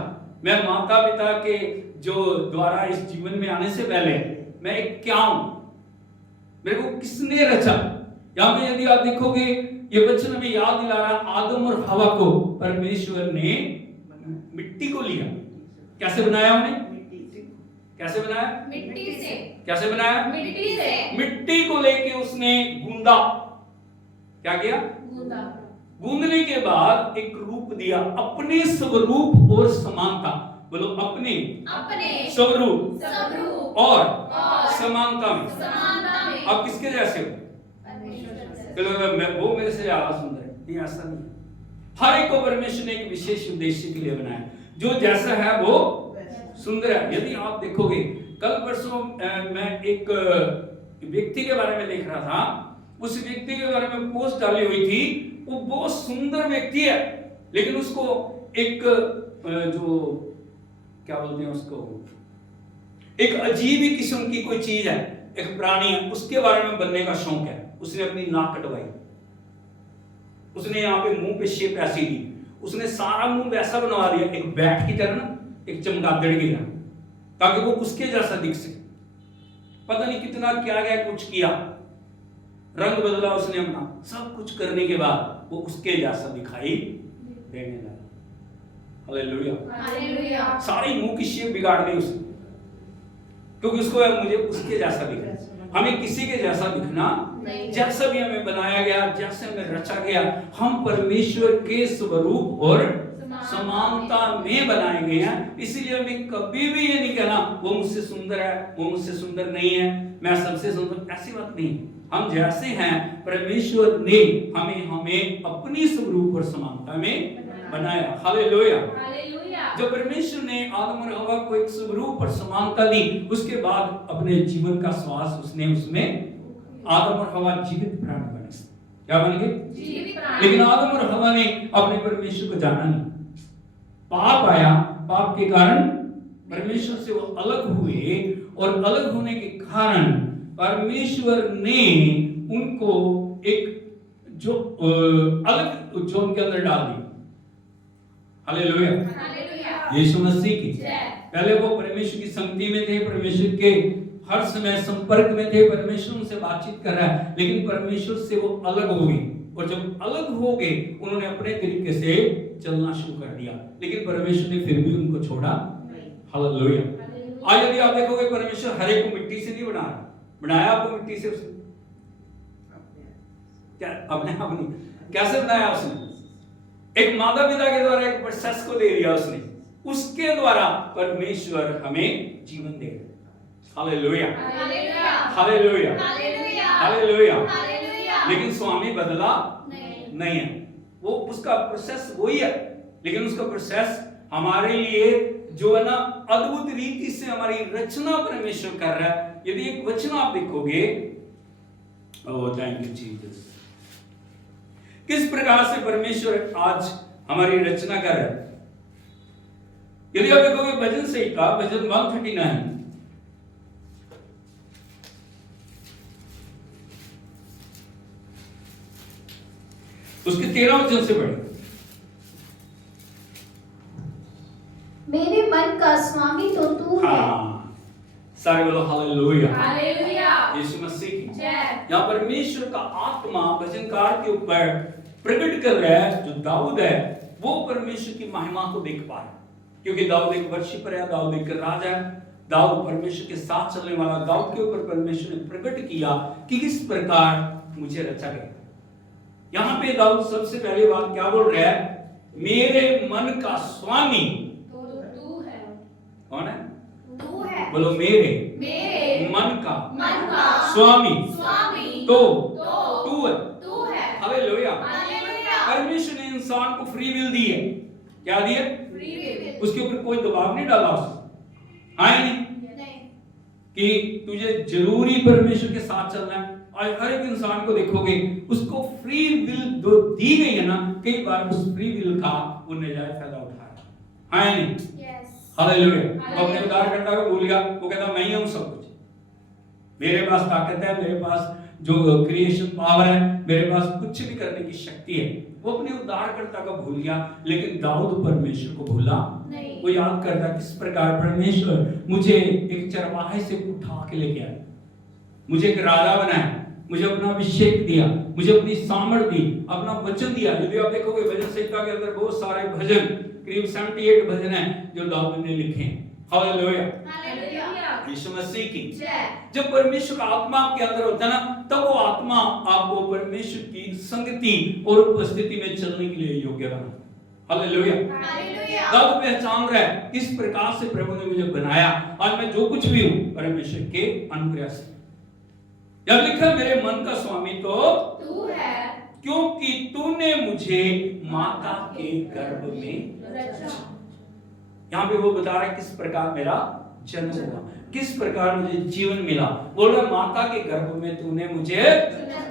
मैं माता पिता के जो द्वारा इस जीवन में आने से पहले मैं एक क्या हूं, मेरे को किसने रचा। यहाँ पे यदि आप देखोगे ये वचन हमें याद दिला रहा, आदम और हवा को परमेश्वर ने मिट्टी को लिया। कैसे बनाया उन्हें? कैसे बनाया? मिट्टी से। कैसे बनाया? मिट्टी से। मिट्टी को लेके उसने गूंदा। क्या किया? गूंदा। गूंदने के बाद एक रूप दिया, अपने स्वरूप और समानता। बोलो अपने स्वरूप और समानता में। आप किसके जैसे हो? वो मेरे से ज्यादा सुंदर है, ऐसा नहीं। हर एक को परमेश्वर ने एक विशेष उद्देश्य के लिए बनाया, जो जैसा है वो सुंदर है। यदि आप देखोगे, कल परसों मैं एक व्यक्ति के बारे में देख रहा था, उस व्यक्ति के बारे में पोस्ट डाली हुई थी। वो बहुत सुंदर व्यक्ति है, लेकिन उसको एक जो क्या बोलते हैं उसको, एक अजीब ही किस्म की कोई चीज है, एक प्राणी है, उसके बारे में बनने का शौक है। उसने अपनी नाक कटवाई, उसने यहाँ पे मुंह पे शेप ऐसी दी, उसने सारा मुंह वैसा बनवा दिया, एक बैट की तरह ना, एक चमगादड़ की तरह, ताकि वो उसके जैसा दिख सके। पता नहीं कितना क्या क्या कुछ किया, रंग बदला उसने अपना, सब कुछ करने के बाद वो उसके जैसा दिखाई देने लगा। हालेलुया। हालेलुया। सारी मुंह की शेप बिगाड़ दी उसने, क्योंकि उसको है मुझे उसके जैसा दिखना। हमें किसी के जैसा दिखना नहीं। जैसा भी हमें बनाया गया, जैसे हमें रचा गया, हम परमेश्वर के स्वरूप और समानता में बनाए गए हैं। इसीलिए हमें कभी भी ये नहीं कहना वो मुझसे सुंदर है, वो मुझसे सुंदर नहीं है, मैं सबसे सुंदर, ऐसी बात नहीं। हम जैसे हैं परमेश्वर ने हमें अपनी स्वरूप और समानता में बनाया। हालेलुया। हालेलुया। जो परमेश्वर ने आदम और हवा को एक स्वरूप और समानता दी, उसके बाद अपने जीवन का श्वास उसने उसमें आदम और हवा जीवित प्राणी बने। क्या बन गए? जीवित प्राण। लेकिन आदम और हवा ने अपने परमेश्वर को जाना नहीं। पाप आया, पाप के कारण परमेश्वर से वो अलग हुए, और अलग होने के कारण परमेश्वर ने उनको एक जो अलग जो उनके अंदर डाल दी। हालेलुया। हालेलुया। यीशु मसीह की जय। पहले वो परमेश्वर की संगति में थे, परमेश्वर के हर समय संपर्क में थे, परमेश्वर उनसे बातचीत कर रहा है, लेकिन परमेश्वर से वो अलग हो गए, और जब अलग हो गए उन्होंने अपने तरीके से चलना शुरू कर दिया, लेकिन परमेश्वर ने फिर भी उनको छोड़ा। हालेलुया। आज यदि आप देखोगे परमेश्वर हर एक को मिट्टी से नहीं बना रहा, बनाया आपको मिट्टी से उसने, क्या अपने आप नहीं, कैसे बनाया उसने? एक माता पिता के द्वारा एक प्रोसेस को दे दिया उसने, उसके द्वारा परमेश्वर हमें जीवन दे रहा है। Hallelujah. Hallelujah. Hallelujah. Hallelujah. Hallelujah. Hallelujah. लेकिन स्वामी बदला नहीं। नहीं है, वो उसका प्रोसेस वही है, लेकिन उसका प्रोसेस हमारे लिए जो है ना अद्भुत रीति से हमारी रचना परमेश्वर कर रहा है। यदि एक वचन आप देखोगे, ओह थैंक यू जीसस, किस प्रकार से परमेश्वर आज हमारी रचना कर रहा है। यदि आप देखोगे भजन संहिता भजन 139 उसके 13 वचन से पढ़े। मेरे मन का स्वामी तो तू है। हाँ, सारे बोलो हालेलुया। हालेलुया। यीशु मसीह की जय। यहाँ परमेश्वर का आत्मा भजनकार के ऊपर प्रकट कर रहा है। जो दाऊद है वो परमेश्वर की महिमा को देख पा रहा है, क्योंकि दाऊद एक वर्शिपर है, दाऊद एक राजा है, दाऊद परमेश्वर के साथ चलने वाला। दाऊद के ऊपर परमेश्वर ने प्रकट किया कि किस प्रकार मुझे रचा गया। यहाँ पे दाऊद सबसे पहली बात क्या बोल रहा है? मेरे मन का स्वामी तो तू है। कौन है? तू है। बोलो मेरे मेरे मन का स्वामी स्वामी तो तू है। तू है। हालेलुया। हालेलुया। परमेश्वर ने इंसान को फ्री विल दी है। क्या दी है? Free will. उसके ऊपर कोई दबाव नहीं डाला उसने, हाँ नहीं कि तुझे जरूरी परमेश्वर के साथ चलना है। आज हर एक इंसान को देखोगे उसको फ्री विल जो दी गई है ना, कई बार उस फ्री विल का वो नाजायज फायदा उठा रहा है, हाँ नहीं? हालेलुया। वो अपने उद्धारकर्ता को भूल गया, वो कहता मैं ही हूं सब कुछ, मेरे पास ताकत है, मेरे पास जो क्रिएशन पावर है, मेरे पास कुछ भी करने की शक्ति है। वो अपने उद्धारकर्ता को भूल गया, लेकिन दाऊद परमेश्वर को भूला नहीं। वो याद करता किस प्रकार परमेश्वर मुझे एक चरवाहे से उठा के लेके आया, मुझे एक राजा बनाया, मुझे अपना अभिषेक दिया, मुझे अपनी सामर्थ दी, अपना वचन दिया। यदि आप देखोगे भजन संहिता के अंदर बहुत सारे भजन, करीब 78 भजन हैं जो दाऊद ने लिखे हैं। हालेलुया। यीशु मसीह की जब परमेश्वर का आत्मा आपके अंदर होता है ना, तब वो आत्मा आपको परमेश्वर की संगति और उपस्थिति में चलने के लिए योग्य बना। हालेलुया। दाऊद पहचान रहा है किस प्रकार से प्रभु ने मुझे बनाया, आज मैं जो कुछ भी हूं परमेश्वर के अनुग्रह से। जब लिखा मेरे मन का स्वामी तो तू है, क्योंकि तूने मुझे माता के गर्भ में रचा। यहाँ पे वो बता रहा है किस प्रकार मेरा जन्म हुआ, किस प्रकार मुझे जीवन मिला। बोल रहा माता के गर्भ में तूने मुझे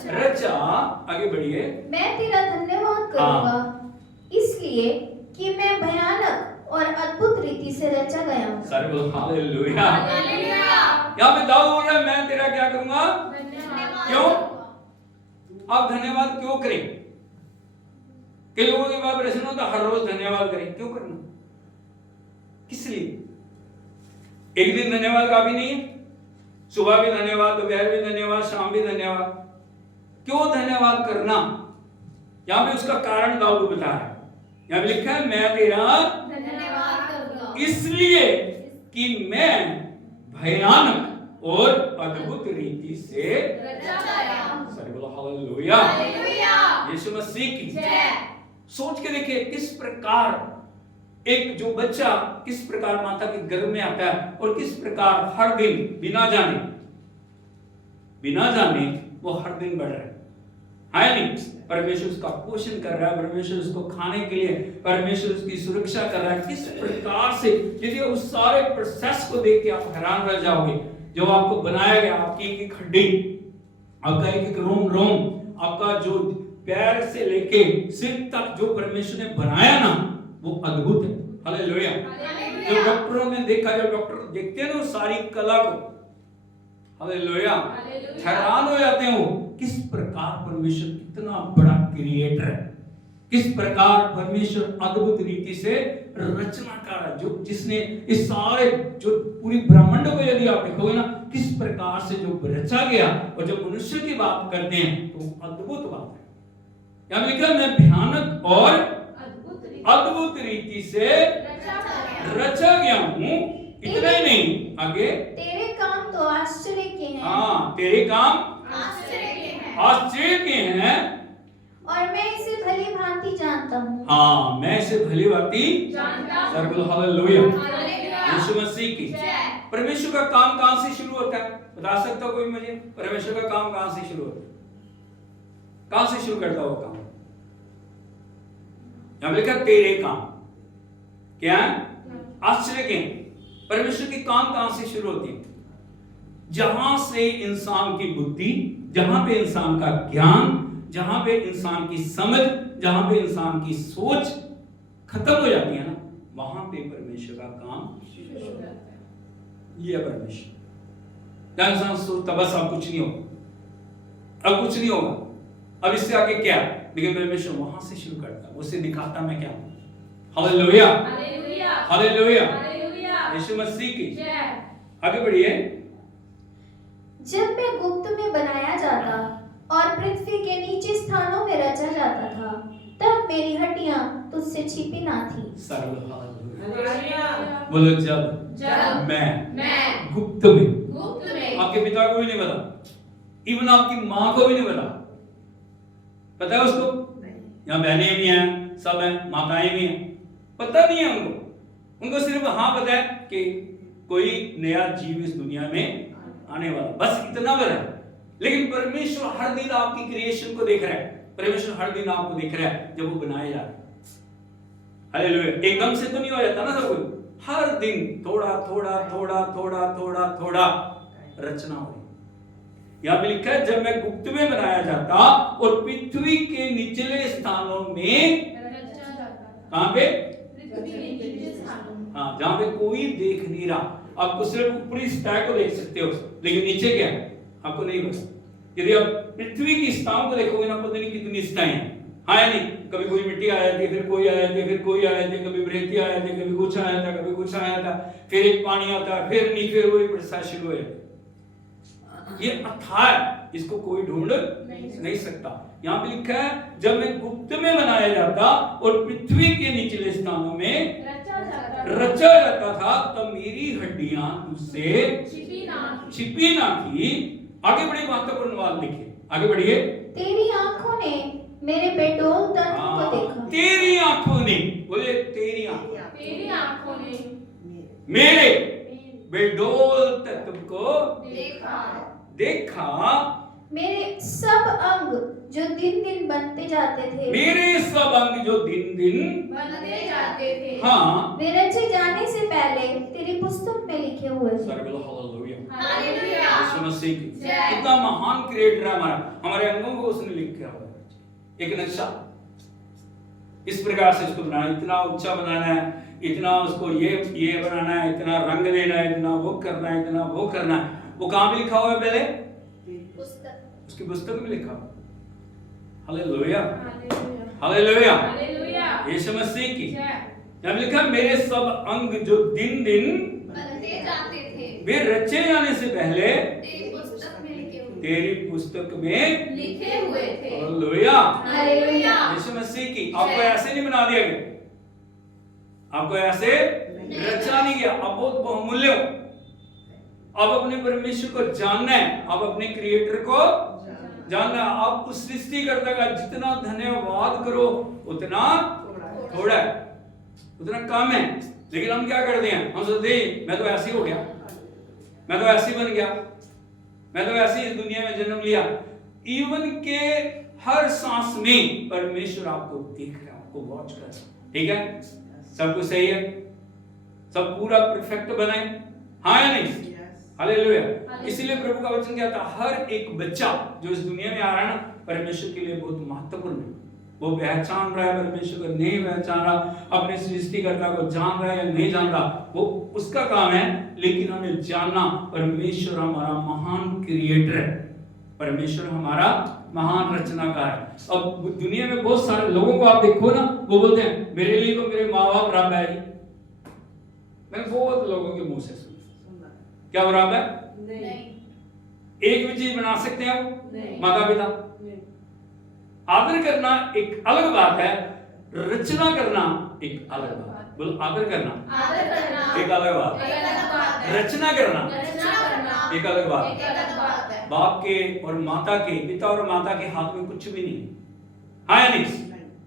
रचा। आगे बढ़िए। मैं तेरा धन्यवाद करूंगा इसलिए कि मैं भयानक और अद्भुत रीति से रचा गया हूँ। सारे बोल हालेलुया। हालेलुया। यहाँ पे दाऊद बोल रहा है मैं तेरा क्या करूंगा? क्यों? आप धन्यवाद क्यों करें? कई लोगों के बाद प्रश्न होता हर रोज धन्यवाद करें, क्यों करना? किस लिए? एक दिन धन्यवाद काफी नहीं है? सुबह भी धन्यवाद, दोपहर भी धन्यवाद, शाम भी धन्यवाद। क्यों धन्यवाद करना? यहां पे उसका कारण दाऊद बता रहा है। यहां पे लिखा है मैं तेरा इसलिए कि मैं भयानक और अद्भुत रीति से रचा गया हूँ। सारे बोलो हालेलुया। हालेलुया। यीशु मसीह की जय। सोच के देखिए किस प्रकार एक जो बच्चा किस प्रकार माता के गर्भ में आता है और किस प्रकार हर दिन बिना जाने वो हर दिन बढ़ रहा है नहीं? परमेश्वर उसका पोषण कर रहा है, परमेश्वर उसको खाने के लिए, परमेश्वर उसकी सुरक्षा कर रहा है। किस प्रकार से, यदि उस सारे प्रोसेस को देख के आप हैरान रह जाओगे। जो आपको बनाया गया, आपकी एक एक हड्डी, आपका एक एक रोम, आपका जो पैर से लेके सिर तक जो परमेश्वर ने बनाया ना, वो अद्भुत है। हालेलुया। जो डॉक्टरों ने देखा, जो डॉक्टर देखते हैं ना उस सारी कला को, हालेलुया, हैरान हो जाते हैं वो किस प्रकार परमेश्वर कितना बड़ा क्रिएटर है, किस प्रकार परमेश्वर अद्भुत रीति से रचनाकार है, जो जिसने इस सारे जो पूरी ब्रह्मांड को यदि आप देखोगे ना, किस प्रकार से जो रचा गया, और जब मनुष्य की बात करते हैं तो अद्भुत बात है। यहाँ लिखा मैं भयानक और अद्भुत रीति से रचा गया हूँ। इतना ही नहीं, आगे तेरे काम तो आश्चर्य के हैं। हाँ, तेरे काम आश्चर्य के हैं और मैं इसे भली भांति जानता हूँ। हाँ, मैं इसे भली भांति जानता हूँ। सर्वल हालेलुया। हालेलुया। यीशु मसीह की जय। परमेश्वर का काम कहां से शुरू होता है? बता सकता कोई मुझे? परमेश्वर का काम कहां से शुरू होता है? कहां से शुरू करता वो काम? यहां लिखा तेरे काम क्या है? आश्चर्य के। परमेश्वर के काम कहां से शुरू होती है? जहां से इंसान की बुद्धि, जहां पे इंसान का ज्ञान, जहां पे इंसान की समझ, जहां पे इंसान की सोच खत्म हो जाती है ना, वहां पे परमेश्वर का काम शुरू होता है। ये परमेश्वर जब इंसान सोचता बस अब कुछ नहीं होगा, अब कुछ नहीं होगा, अब इससे आगे क्या, लेकिन परमेश्वर वहां से शुरू करता है, उससे दिखाता मैं क्या हूं। हालेलुया। हालेलुया। हालेलुया। हालेलुया। यीशु मसीह की जय। आगे बढ़िए। जब मैं गुप्त में बनाया जाता और पृथ्वी के नीचे स्थानों में रचा जाता था, तब मेरी हड्डियां तुझसे छिपी ना थी। सर्व हालेलुया। बोलो जब मैं गुप्त में, आपके पिता को भी नहीं पता, इवन आपकी माँ को भी नहीं पता, पता है उसको? यहाँ बहनें भी हैं, सब हैं, माताएं भी हैं, पता नहीं है उनको सिर्फ हाँ पता है कि कोई नया जीव इस दुनिया में आने वाला, बस इतना पता है। लेकिन परमेश्वर हर दिन आपकी क्रिएशन को देख रहा है, परमेश्वर हर दिन आपको देख रहा है जब वो बनाए जा रहे हैं। हालेलुया। एकदम से तो नहीं हो जाता ना सब कुछ, हर दिन थोड़ा थोड़ा थोड़ा थोड़ा थोड़ा थोड़ा रचना हो रही। यहाँ पे लिखा है जब मैं गुप्त में बनाया जाता और पृथ्वी के निचले स्थानों में, कहां पे? हाँ, जहां पे कोई देख नहीं रहा, आपको सिर्फ ऊपरी सतह को देख सकते हो, लेकिन नीचे क्या है आपको नहीं पता। यदि आप पृथ्वी की सतहों को देखोगे ना, पता नहीं कितनी सतहें हैं, हाँ या नहीं? कभी कोई मिट्टी आ जाती है, फिर कोई आ जाती है, फिर कोई आ जाती है, कभी बृहति आ जाती है, कभी कुछ आ जाता है, कभी कुछ आ जाता है, फिर एक पानी आता है, फिर नहीं, फिर वही प्रोसेस शुरू हो जाता है। ये अथाह, इसको कोई ढूंढ नहीं सकता। यहाँ पे लिखा है जब मैं गुप्त में बनाया जाता और पृथ्वी के निचले स्थानों में रचा जाता था, तब मेरी हड्डियां तुझसे छिपी ना थी। आगे बड़ी महत्वपूर्ण बात लिखिए, आगे बढ़िए। तेरी आंखों ने मेरे बेडौल तत्व को देखा। तेरी आंखों ने, बोले तेरी आंखों ने मेरे बेडौल तत्व को देखा। मेरे सब अंग जो दिन दिन बनते जाते थे, मेरे सब अंग जो दिन दिन बनते जाते थे, हाँ, वे रचे जाने से पहले तेरी पुस्तक में लिखे हुए थे। हालेलुया। यीशु मसीह की जय। कितना महान क्रिएटर है हमारे अंगों को उसने लिखा हुआ है, एक नक्शा। इस प्रकार से इसको बनाना, इतना ऊंचा बनाना है, इतना उसको ये बनाना है, इतना रंग देना है, इतना वो करना है, इतना वो करना है। वो कहां पे लिखा हुआ है? पहले उसकी पुस्तक में लिखा हुआ। हालेलुया। हालेलुया। हालेलुया। यीशु मसीह की जब लिखा मेरे सब अंग जो दिन दिन बनते जाते थे, वे रचे जाने से पहले तेरी पुस्तक में लिखे हुए तेरी पुस्तक में लिखे हुए थे। हालेलुया। हालेलुया। यीशु मसीह की। आपको ऐसे नहीं बना दिया गया, आपको ऐसे रचा नहीं गया। अब बहुत बहुमूल्य हो। अब अपने परमेश्वर को जानना है, अब अपने क्रिएटर को जानना है। आप उस सृष्टिकर्ता का जितना धन्यवाद करो उतना थोड़ा है, उतना कम है। लेकिन हम क्या करते हैं, हम सोचते हैं मैं तो ऐसे ही हो गया, मैं तो ऐसे ही बन गया, मैं तो ऐसे ही इस दुनिया में जन्म लिया। इवन के हर सांस में परमेश्वर आपको देख रहा है, आपको वॉच कर रहा है। ठीक है, सब कुछ सही है, सब पूरा परफेक्ट बना है, हाँ या नहीं? हालेलुया। इसीलिए प्रभु का वचन कहता है हर एक बच्चा जो इस दुनिया में आ रहा है ना, परमेश्वर के लिए बहुत महत्वपूर्ण है। वो पहचान रहा है परमेश्वर को, नहीं पहचान रहा, अपने सृष्टिकर्ता को जान रहा है या नहीं जान रहा, वो उसका काम है। लेकिन हमें जानना परमेश्वर हमारा महान क्रिएटर है, परमेश्वर हमारा महान रचनाकार है। अब दुनिया में बहुत सारे लोगों को आप देखो ना, वो बोलते हैं मेरे लिए तो मेरे माँ बाप रब है। मैंने बहुत लोगों के मुंह से सुना, क्या वो रब है? नहीं। एक भी चीज बना सकते हैं वो? माता पिता? आदर करना एक अलग बात है, रचना करना एक अलग बात। बोलो आदर करना आदर करना एक अलग बात, एक अलग बात है। रचना करना रचना करना एक अलग बात। एक अलग बात है। बाप के और माता के, पिता और माता के हाथ में कुछ भी नहीं है, हाँ या नहीं?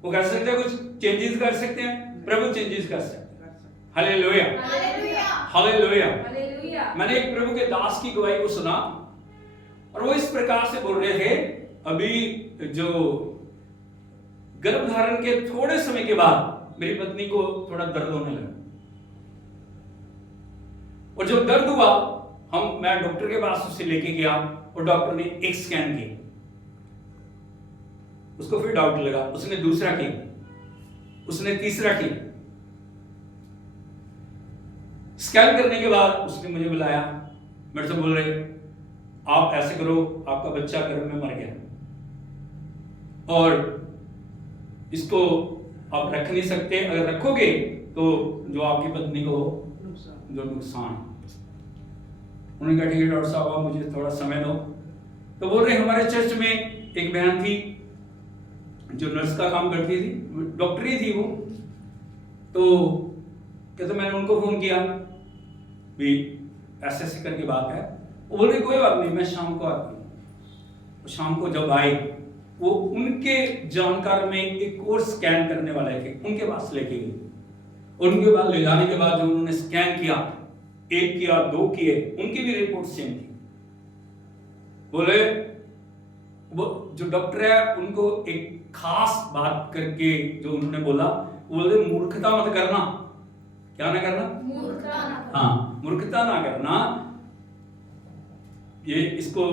वो कर सकते हैं, कुछ चेंजेस कर सकते हैं, प्रभु चेंजेस कर सकते हैं। Hallelujah, hallelujah, hallelujah. हालेलुया। मैंने एक प्रभु के दास की गवाही को सुना और वो इस प्रकार से बोल रहे थे, अभी जो गर्भ धारण के थोड़े समय के बाद मेरी पत्नी को थोड़ा दर्द होने लगा, और जब दर्द हुआ मैं डॉक्टर के पास उसे लेके गया और डॉक्टर ने एक स्कैन किया, उसको फिर डाउट लगा, उसने दूसरा किया, उसने तीसरा किया। स्कैन करने के बाद उसने मुझे बुलाया, मेरे से बोल रहे आप ऐसे करो, आपका बच्चा गर्भ में मर गया और इसको आप रख नहीं सकते, अगर रखोगे तो जो आपकी पत्नी को जो नुकसान। उन्होंने कहा ठीक है डॉक्टर साहब, आप मुझे थोड़ा समय दो। तो बोल रहे हमारे चर्च में एक बहन थी जो नर्स का काम करती थी, डॉक्टर ही थी वो। तो कहते मैंने उनको फोन किया भी ऐसे ऐसे करके बात है। वो बोल रहे कोई बात नहीं, मैं शाम को आती हूँ। शाम को जब आए, वो उनके जानकार में एक और स्कैन करने वाले थे, उनके पास लेके गए। उनके पास ले जाने के बाद जो उन्होंने स्कैन किया, एक किया, दो किए, उनकी भी रिपोर्ट सेम थी। बोले वो जो डॉक्टर है उनको एक खास बात करके जो उन्होंने बोला, बोले मूर्खता मत करना। क्या ना करना? मूर्खता ना करना। हाँ, मूर्खता ना करना। ये इसको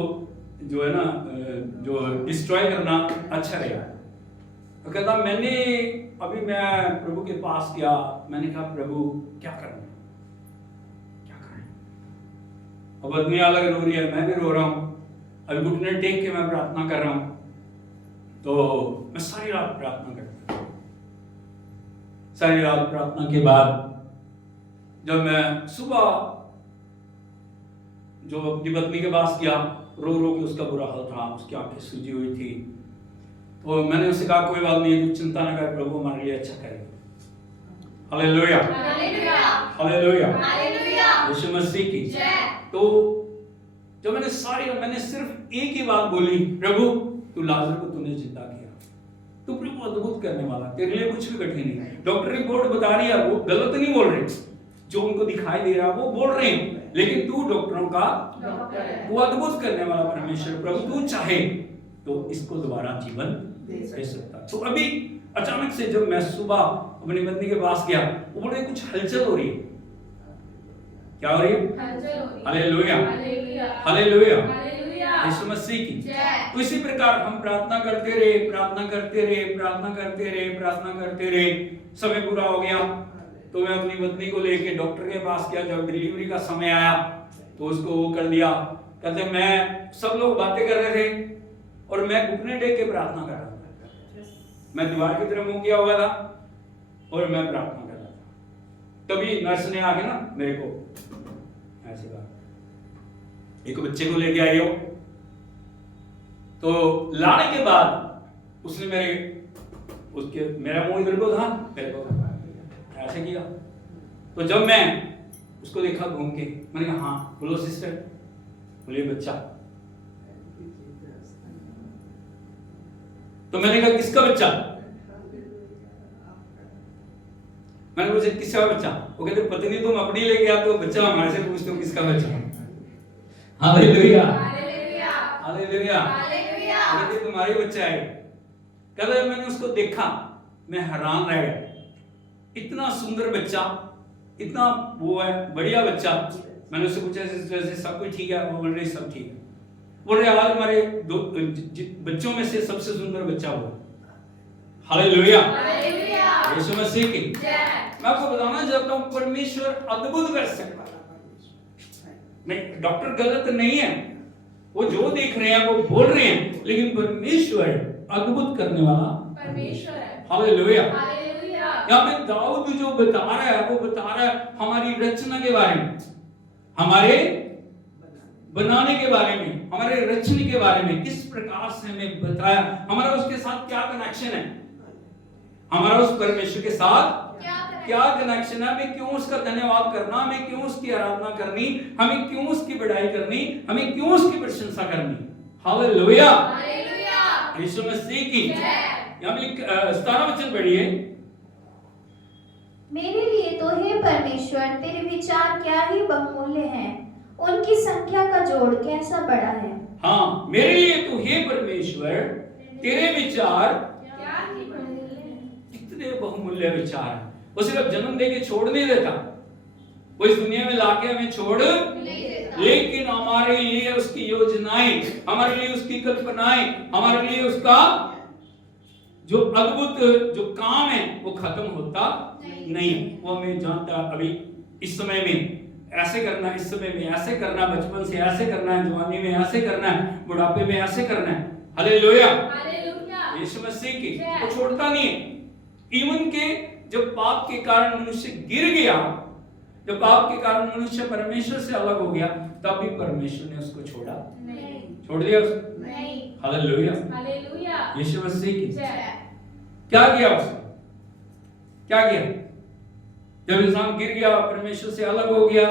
जो है ना, जो डिस्ट्रॉय करना अच्छा रहेगा। तो कहता मैं प्रभु के पास गया, मैंने कहा प्रभु क्या करना, क्या करें? अब आदमी अलग रो रही है, मैं भी रो रहा हूँ, अभी घुटने टेक के मैं प्रार्थना कर रहा हूँ। तो मैं सारी रात प्रार्थना करता, सारी रात प्रार्थना के बाद जब मैं सुबह जो अपनी पत्नी के पास गया, रो रो के उसका बुरा हाल था, उसकी आंखें सूजी हुई थी। तो मैंने उससे कहा कोई बात नहीं, तू चिंता ना कर, प्रभु हमारे लिए अच्छा करेगा। Hallelujah, hallelujah, hallelujah, hallelujah. यीशु मसीह की जय। तो जब मैंने सिर्फ एक ही बात बोली, प्रभु तू लाजर को तूने जिंदा किया, तू प्रभु अद्भुत करने वाला, तेरे लिए कुछ भी कठिन नहीं। डॉक्टर रिपोर्ट बता रही है, वो गलत नहीं बोल रहे, जो उनको दिखाई दे रहा है वो बोल रहे हैं, लेकिन तू डॉक्टरों का डॉक्टर है। वो अद्भुत करने वाला परमेश्वर, प्रभु तू चाहे तो इसको दोबारा जीवन दे सकता। तो अभी अचानक से जब मैं सुबह अपनी पत्नी के पास गया, वो बोले कुछ हलचल हो रही है। क्या हो रही है? हलचल हो रही है। Hallelujah, hallelujah, hallelujah, hallelujah. यीशु मसीह की जय। तो इसी प्रकार हम प्रार्थना करते रहे, प्रार्थना करते रहे, प्रार्थना करते रहे, प्रार्थना करते रहे। समय पूरा हो गया तो मैं अपनी पत्नी को लेके डॉक्टर के पास गया। जब डिलीवरी का समय आया तो उसको वो कर दिया। कहते मैं सब लोग बातें कर रहे थे और मैं घुटने टेक के प्रार्थना कर रहा था। मैं दीवार की तरफ मुंह किया हुआ था और मैं प्रार्थना कर रहा था। तभी नर्स ने आके ना मेरे को ऐसे कहा, एक बच्चे को लेके आई हो। तो लाने के बाद उसने मेरा मुंह इधर को था, मेरे को ऐसे किया, तो जब मैं उसको देखा घूम के, मैंने कहा हाँ बोलो सिस्टर, बोलिए बच्चा। तो मैंने कहा किसका बच्चा? मैंने पूछा किसका बच्चा? वो कहते पत्नी तुम अपनी लेके आते हो, बच्चा हमारे से पूछते हो किसका बच्चा। Hallelujah hallelujah hallelujah. हालेलुया। कहते तुम्हारा ही बच्चा है। कहते मैंने उसको देखा, मैं हैरान रह गया, इतना सुंदर बच्चा, इतना वो है बढ़िया बच्चा। मैंने उससे पूछा जैसे सब कुछ ठीक है? वो बोल रहे सब ठीक है। बोल रहे आज हमारे दो बच्चों में से सबसे सुंदर बच्चा वो। Hallelujah hallelujah. यीशु मसीह की जय। मैं आपको बताना चाहता हूं परमेश्वर अद्भुत कर सकता है। नहीं, डॉक्टर गलत नहीं है, वो जो देख रहे हैं वो बोल रहे हैं, लेकिन परमेश्वर अद्भुत करने वाला परमेश्वर है। हालेलुया। हालेलुया। यहाँ पे दाऊद जो बता रहा है वो बता रहा है हमारी रचना के बारे में, हमारे बनाने के बारे में, हमारे रचने के बारे में, किस प्रकार से हमें बताया, हमारा उसके साथ क्या कनेक्शन है, हमारा उस परमेश्वर के साथ क्या कनेक्शन है, हमें क्यों उसका धन्यवाद करना, हमें क्यों उसकी आराधना करनी, हमें क्यों उसकी बढ़ाई करनी, हमें क्यों उसकी प्रशंसा करनी। Hallelujah hallelujah. यीशु मसीह की जय। यहाँ पे 17 वचन पढ़िए। मेरे लिए तो हे परमेश्वर तेरे विचार क्या ही बहुमूल्य हैं, उनकी संख्या का जोड़ कैसा बड़ा है। हाँ, मेरे लिए तो हे परमेश्वर तेरे विचार क्या ही बहुमूल्य है। कितने बहुमूल्य विचार हैं। वो सिर्फ जन्म दे के छोड़ नहीं देता, वो इस दुनिया में लाके हमें छोड़ नहीं देता। लेकिन हमारे लिए उसकी योजनाएं, हमारे लिए उसकी कल्पनाएं, हमारे लिए उसका जो अद्भुत जो काम है वो खत्म होता नहीं। वो हमें जानता अभी इस समय में ऐसे करना, इस समय में ऐसे करना, बचपन से ऐसे करना है, जवानी में ऐसे करना है, बुढ़ापे में ऐसे करना है। Hallelujah hallelujah. यीशु मसीह की वो छोड़ता नहीं है। इवन के जब पाप के कारण मनुष्य गिर गया, जब पाप के कारण मनुष्य परमेश्वर से अलग हो गया, तब भी परमेश्वर ने उसको छोड़ा नहीं। छोड़ दिया उसको। नहीं। Hallelujah hallelujah. यीशु मसीह की जय। क्या किया उसने? क्या किया? जब इंसान गिर गया, परमेश्वर से अलग हो गया,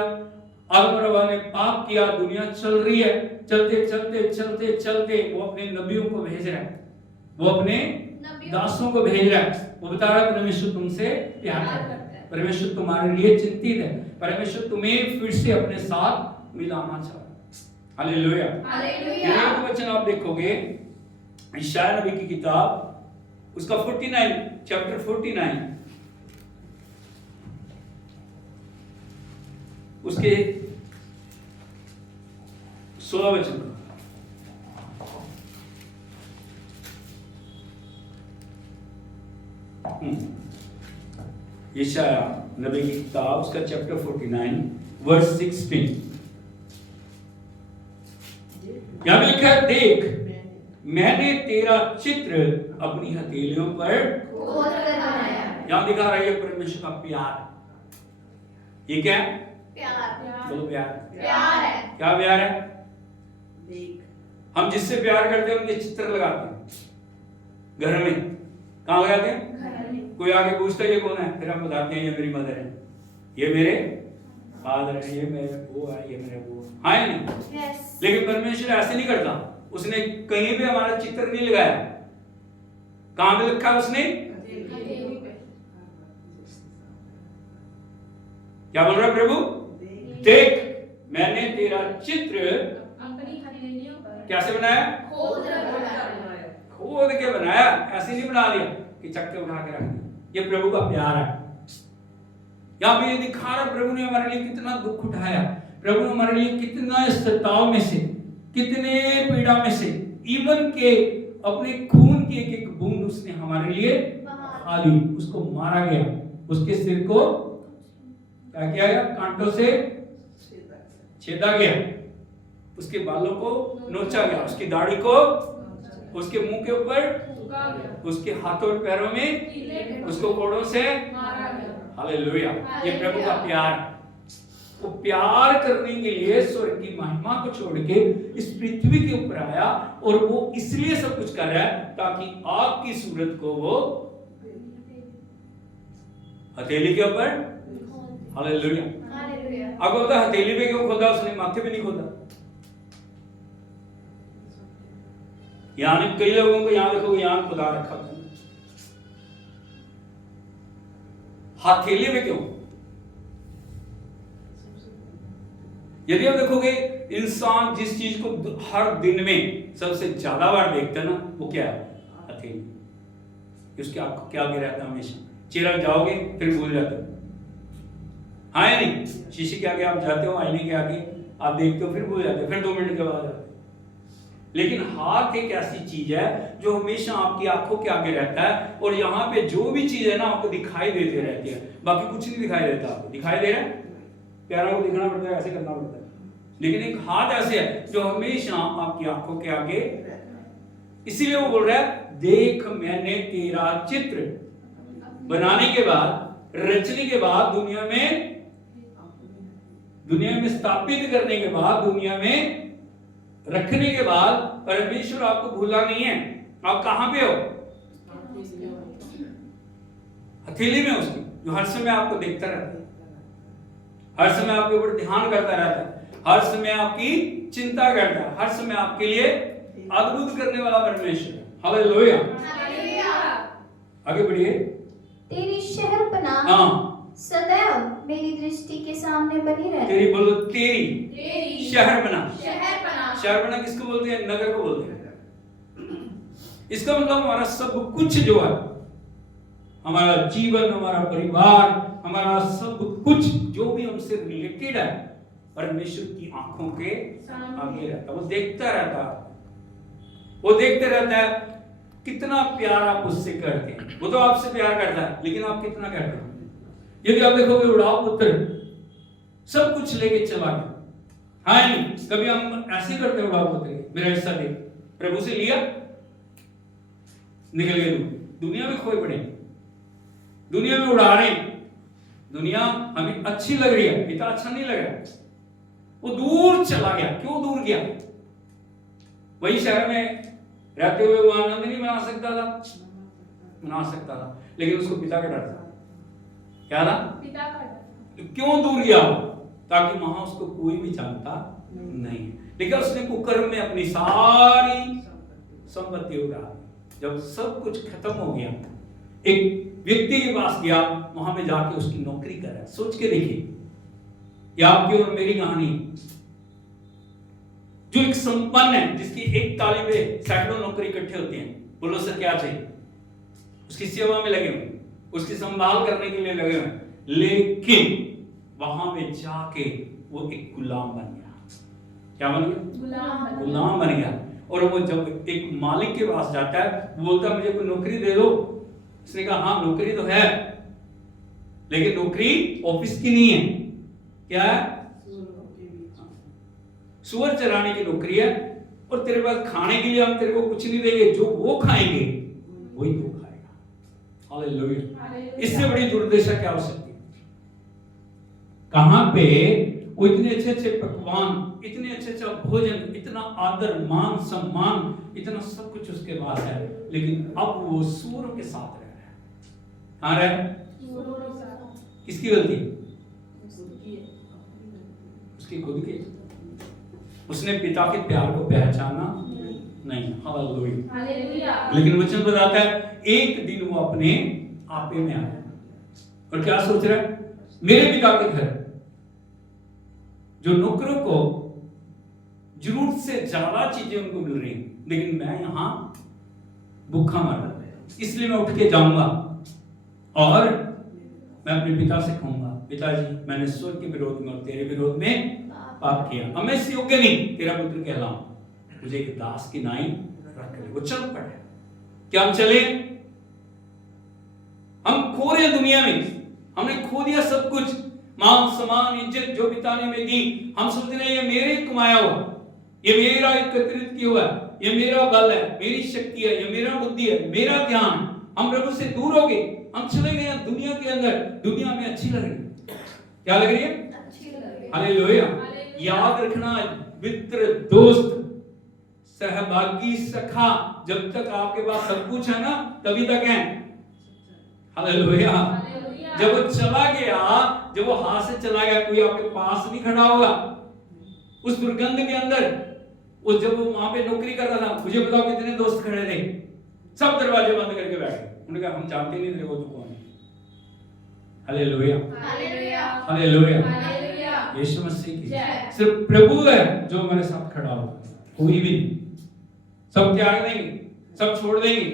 आदम और हव्वा ने पाप किया, दुनिया चल रही है, चलते चलते चलते चलते वो अपने नबियों को भेज रहा है, वो अपने दासों को भेज रहा है। वो बता रहा है परमेश्वर तुमसे प्यार करता है, परमेश्वर तुम्हारे लिए चिंतित है, परमेश्वर तुम्हें फिर से अपने साथ मिलाना चाहता है। हालेलुया। हालेलुया। ये वचन आप देखोगे यशायाह नबी की किताब, उसका 49 चैप्टर 49 उसके 16 वचन। यशायाह नबी की किताब उसका चैप्टर 49 वर्स 16 यहां पे लिखा है, देख मैंने तेरा चित्र अपनी हथेलियों पर खोद कर बनाया। यहां दिखा रहा है परमेश्वर का प्यार। ये क्या है? प्यार। बोलो प्यार। प्यार है। क्या प्यार है? हम जिससे प्यार करते हैं उनके चित्र लगाते हैं घर में। कहाँ लगाते हैं? घर में। कोई आके पूछता है ये कौन है, फिर हम बताते हैं ये मेरी मदर है, ये मेरे फादर है, ये मेरे वो है, ये मेरे वो है। हाँ या नहीं? Yes. लेकिन परमेश्वर ऐसे नहीं करता, उसने कहीं भी हमारा चित्र नहीं लगाया। कहां पे लिखा उसने? हथेली पे। क्या बोल रहा है प्रभु? देख मैंने तेरा चित्र अपनी हथेलियों पर कैसे बनाया? खोद कर बनाया। खोद के बनाया, ऐसे नहीं बना लिया कि चक्के उठा के रख दिया। ये प्रभु का प्यार है। यहाँ पे ये दिखा रहा प्रभु ने हमारे लिए कितना दुख उठाया, प्रभु ने हमारे लिए कितना सताव में से, कितने पीड़ा में से, इवन के अपने खून की एक एक बूंद उसने हमारे लिए खा ली। उसको मारा गया, उसके सिर को क्या किया गया? कांटों से छेदा गया, उसके बालों को नोचा गया, उसकी दाढ़ी को उसके मुंह के ऊपर, झुका गया। उसके हाथों और पैरों में, कीले उसको कोड़ों से मारा गया। हालेलुया। ये प्रभु का प्यार। वो प्यार करने के लिए स्वर्ग की महिमा को छोड़ के इस पृथ्वी के ऊपर आया, और वो इसलिए सब कुछ कर रहा है ताकि आपकी सूरत को वो हथेली के ऊपर हालेलुया। हालेलुया। आपको पता है हथेली पे क्यों खोदा उसने, माथे पे नहीं खोदा? यानी कई लोगों को यहाँ देखो यहाँ खुदा रखा था, हथेली पे क्यों? यदि आप देखोगे इंसान जिस चीज को हर दिन में सबसे ज्यादा बार देखता है ना, वो क्या है? हथेली। उसके आपको क्या आगे रहता है हमेशा? चेहरा जाओगे फिर भूल जाते हो, हाँ या नहीं? शीशे के आगे आप जाते हो, आईने के आगे आप देखते हो, फिर भूल जाते हो, फिर 2 मिनट के बाद जाते हो। लेकिन हाथ एक ऐसी चीज है जो हमेशा आपकी आंखों के आगे रहता है, और यहाँ पे जो भी चीज है ना आपको दिखाई देती रहती है, बाकी कुछ नहीं दिखाई देता। आपको दिखाई दे रहा है, प्यारा को दिखना पड़ता है, ऐसे करना पड़ता है, लेकिन एक हाथ ऐसे है जो हमेशा आपकी आंखों के आगे। इसीलिए वो बोल रहा है, देख मैंने तेरा चित्र बनाने के बाद, रचने के बाद, दुनिया में स्थापित करने के बाद, दुनिया में रखने के बाद, परमेश्वर आपको भूला नहीं है। आप कहां पे हो? हथेली में उसकी, जो हर समय आपको देखता रहता है, हर समय आपके ऊपर ध्यान करता रहता है, हर समय आपकी चिंता करता है, हर समय आपके लिए अद्भुत करने वाला परमेश्वर है। हालेलुया। आगे बढ़िए। तेरी शहरपनाह हाँ, सदैव मेरी दृष्टि के सामने बनी रहती। तेरी बोलो, तेरी शहरपनाह। शहरपनाह। शहरपनाह किसको बोलते हैं? नगर को बोलते हैं। इसका मतलब हमारा सब कुछ जो है, हमारा जीवन, हमारा परिवार, हमारा सब कुछ जो भी हमसे रिलेटेड है, परमेश्वर की आंखों के आगे रहता है। वो देखता रहता है, वो देखते रहता है कितना प्यार आप उससे करते हैं। वो तो आपसे प्यार करता है, लेकिन आप कितना करते हैं? यदि आप देखोगे उड़ाव पुत्र सब कुछ लेके चला गया, हाँ नहीं? कभी हम ऐसे करते हैं उड़ाव पुत्र, मेरा हिस्सा दे, प्रभु से लिया, निकल गए, दुनिया में खोए पड़े, दुनिया में उड़ा रहे, दुनिया हमें अच्छी लग रही है, पिता अच्छा नहीं लग रहा, वो दूर चला गया। क्यों दूर गया? वही शहर में रहते हुए वो आनंद नहीं मना सकता था? मना सकता था, लेकिन उसको पिता का डर था। क्या था? पिता का डर। क्यों दूर गया? ताकि वहां उसको कोई भी जानता नहीं। लेकिन उसने कुकर्म में अपनी सारी संपत्ति उड़ा दी। जब सब कुछ खत्म हो गया, एक व्यक्ति के पास गया, वहां पे जाके उसकी नौकरी कर रहा है। सोच के देखिए, ये आपकी और मेरी कहानी, जो एक संपन्न है, जिसकी एक ताली पे सैकड़ों नौकरी इकट्ठे होते हैं, बोलो सर क्या चाहिए? उसकी सेवा में लगे हुए, उसकी संभाल करने के लिए लगे हुए, लेकिन वहां पे जाके वो एक गुलाम बन गया। क्या बन गया? गुलाम बन गया। और वो जब एक मालिक के पास जाता है, वो बोलता है मुझे कोई नौकरी दे दो। उसने कहा हाँ नौकरी तो है, लेकिन नौकरी ऑफिस की नहीं है। क्या है? सुअर चराने की नौकरी है, और तेरे पास खाने के लिए हम तेरे को कुछ नहीं देंगे, जो वो खाएंगे वही तू खाएगा। हालेलुया। इससे बड़ी दुर्दशा क्या हो सकती है? कहां पे वो इतने अच्छे अच्छे पकवान, इतने अच्छे अच्छा भोजन, इतना आदर मान सम्मान, इतना सब कुछ उसके पास है, लेकिन अब वो सूअरों के साथ रह रहा है। कहां रह? किसकी गलती? उसकी खुद की। उसने पिता के प्यार को पहचाना नहीं। हालेलुया। लेकिन वचन बताता है एक दिन वो अपने आपे में आया, और क्या सोच रहा है? मेरे पिता के घर जो नौकरों को जरूरत से ज्यादा चीजें उनको मिल रही, लेकिन मैं यहां भूखा मर रहा हूं, इसलिए मैं उठ के जाऊंगा और मैं अपने पिता से कहूंगा, पिताजी मैंने स्वर्ग के विरोध में और तेरे विरोध में पाप किया, अब मैं इस योग्य नहीं तेरा पुत्र कहलाऊं, मुझे एक दास की नाई रख ले। वो चल पड़े। क्या हम चले? हम खो रहे दुनिया में, हमने खो दिया सब कुछ, मान सम्मान इज्जत जो पिता ने में दी। हम सोच रहे हैं ये मेरे कमाया हुआ, ये मेरा एकत्रित किया हुआ, ये मेरा बल है, मेरी शक्ति है, ये मेरा बुद्धि है, मेरा ज्ञान। हम प्रभु से दूर हो गए, हम चले गए दुनिया के अंदर। दुनिया में अच्छी लग रही है। क्या लग रही है? अच्छी लग रही है। हालेलुया। याद रखना, मित्र, दोस्त, सहभागी, सखा, जब तक आपके पास सब कुछ है ना तभी तक है। हालेलुया। जब वो चला गया जब वो हाथ से चला गया, कोई आपके पास नहीं खड़ा होगा उस दुर्गंध के अंदर। उस जब वो वहां पे नौकरी कर रहा था, मुझे बताओ कितने दोस्त खड़े थे, सब दरवाजे बंद करके बैठे। उन्होंने कहा हम जानते नहीं तेरे को तो कौन है। Hallelujah, hallelujah, hallelujah, hallelujah. यीशु मसीह की जय। सिर्फ प्रभु है जो हमारे साथ खड़ा होगा, कोई भी नहीं। सब त्याग देंगे, सब छोड़ देंगे,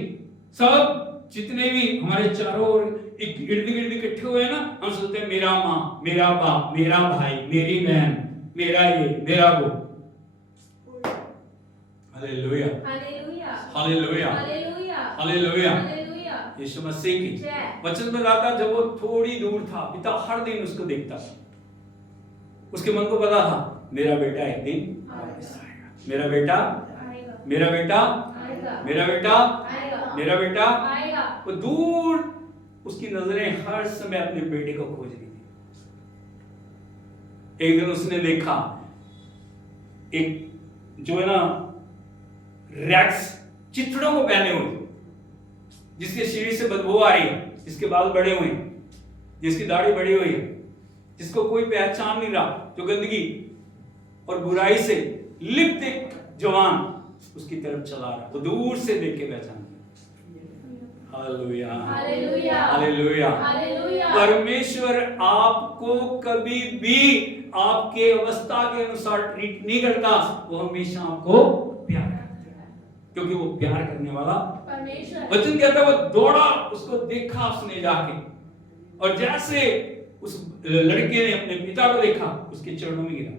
सब जितने भी हमारे चारों ओर इर्द गिर्द इकट्ठे हुए हैं ना, हम सोचते हैं मेरा माँ, मेरा बाप, मेरा भाई, मेरी बहन, मेरा ये, मेरा वो। Hallelujah, hallelujah, hallelujah, hallelujah, hallelujah. Hallelujah. यीशु मसीह की जय। वचन बताता, जब वो थोड़ी दूर था, पिता हर दिन उसको देखता था। उसके मन को पता था मेरा बेटा एक दिन वापस आएगा, मेरा बेटा, आएगा, मेरा बेटा, आएगा, मेरा बेटा, आएगा, मेरा बेटा। आएगा। वो दूर उसकी नजरें हर समय अपने बेटे को खोज रही थी। एक दिन उसने देखा एक जो है ना रैक्स, चिथड़ों को पहने हुए, जिसके शरीर से बदबू आ रही है, जिसके बाल बड़े हुए हैं, जिसकी दाढ़ी बड़ी हुई है, जिसको कोई पहचान नहीं रहा, जो गंदगी और बुराई से लिप्त एक जवान उसकी तरफ चला रहा। वो दूर से देख के पहचान लिया। Hallelujah, hallelujah, hallelujah. हालेलुया। परमेश्वर आपको कभी भी आपके अवस्था के अनुसार ट्रीट नहीं करता, वो हमेशा आपको प्यार करता है, क्योंकि वो प्यार करने वाला परमेश्वर। वचन कहता है वो दौड़ा, उसको देखा उसने जाके, और जैसे उस लड़के ने अपने पिता को देखा, उसके चरणों में गिरा।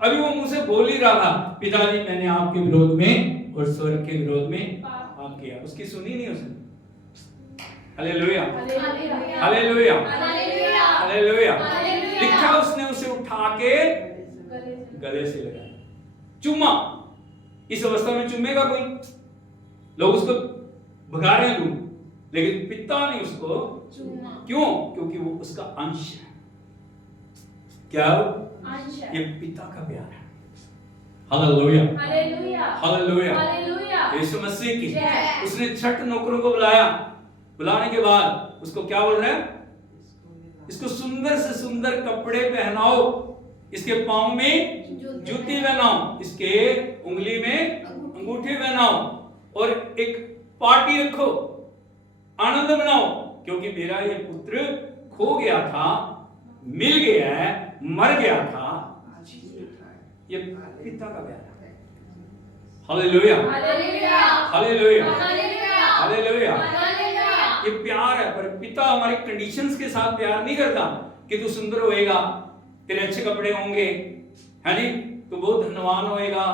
अभी वो मुंह से बोल ही रहा था, पिताजी मैंने आपके विरोध में और स्वर्ग के विरोध में पाप किया। उसकी सुनी नहीं उसने। Hallelujah, hallelujah, hallelujah, hallelujah, hallelujah. Hallelujah. लिखा उसने उसे उठा के गले से लगाया, चुम्मा। इस अवस्था में चुम्मेगा कोई? लोग उसको भगा रहे हैं दूर, लेकिन पिता ने उसको चुम्मा। क्यों? क्योंकि वो उसका अंश है। क्या वो? अंश है। ये पिता का प्यार है। Hallelujah, hallelujah, hallelujah. हालेलुया। यीशु मसीह की जय। उसने 6 नौकरों को बुलाया। बुलाने के बाद उसको क्या बोल रहे हैं? इसको सुंदर से सुंदर कपड़े पहनाओ, इसके पांव में जूती पहनाओ, इसके उंगली में अंगूठी पहनाओ, और एक पार्टी रखो, आनंद मनाओ, क्योंकि मेरा ये पुत्र खो गया था, मिल गया है, मर गया था। ये पिता का प्यार है। Hallelujah, hallelujah, hallelujah, hallelujah, hallelujah. Hallelujah. ये प्यार है। पर पिता हमारे कंडीशंस के साथ प्यार नहीं करता कि तू सुंदर होएगा, तेरे अच्छे कपड़े होंगे, है नहीं, तू बहुत धनवान होएगा,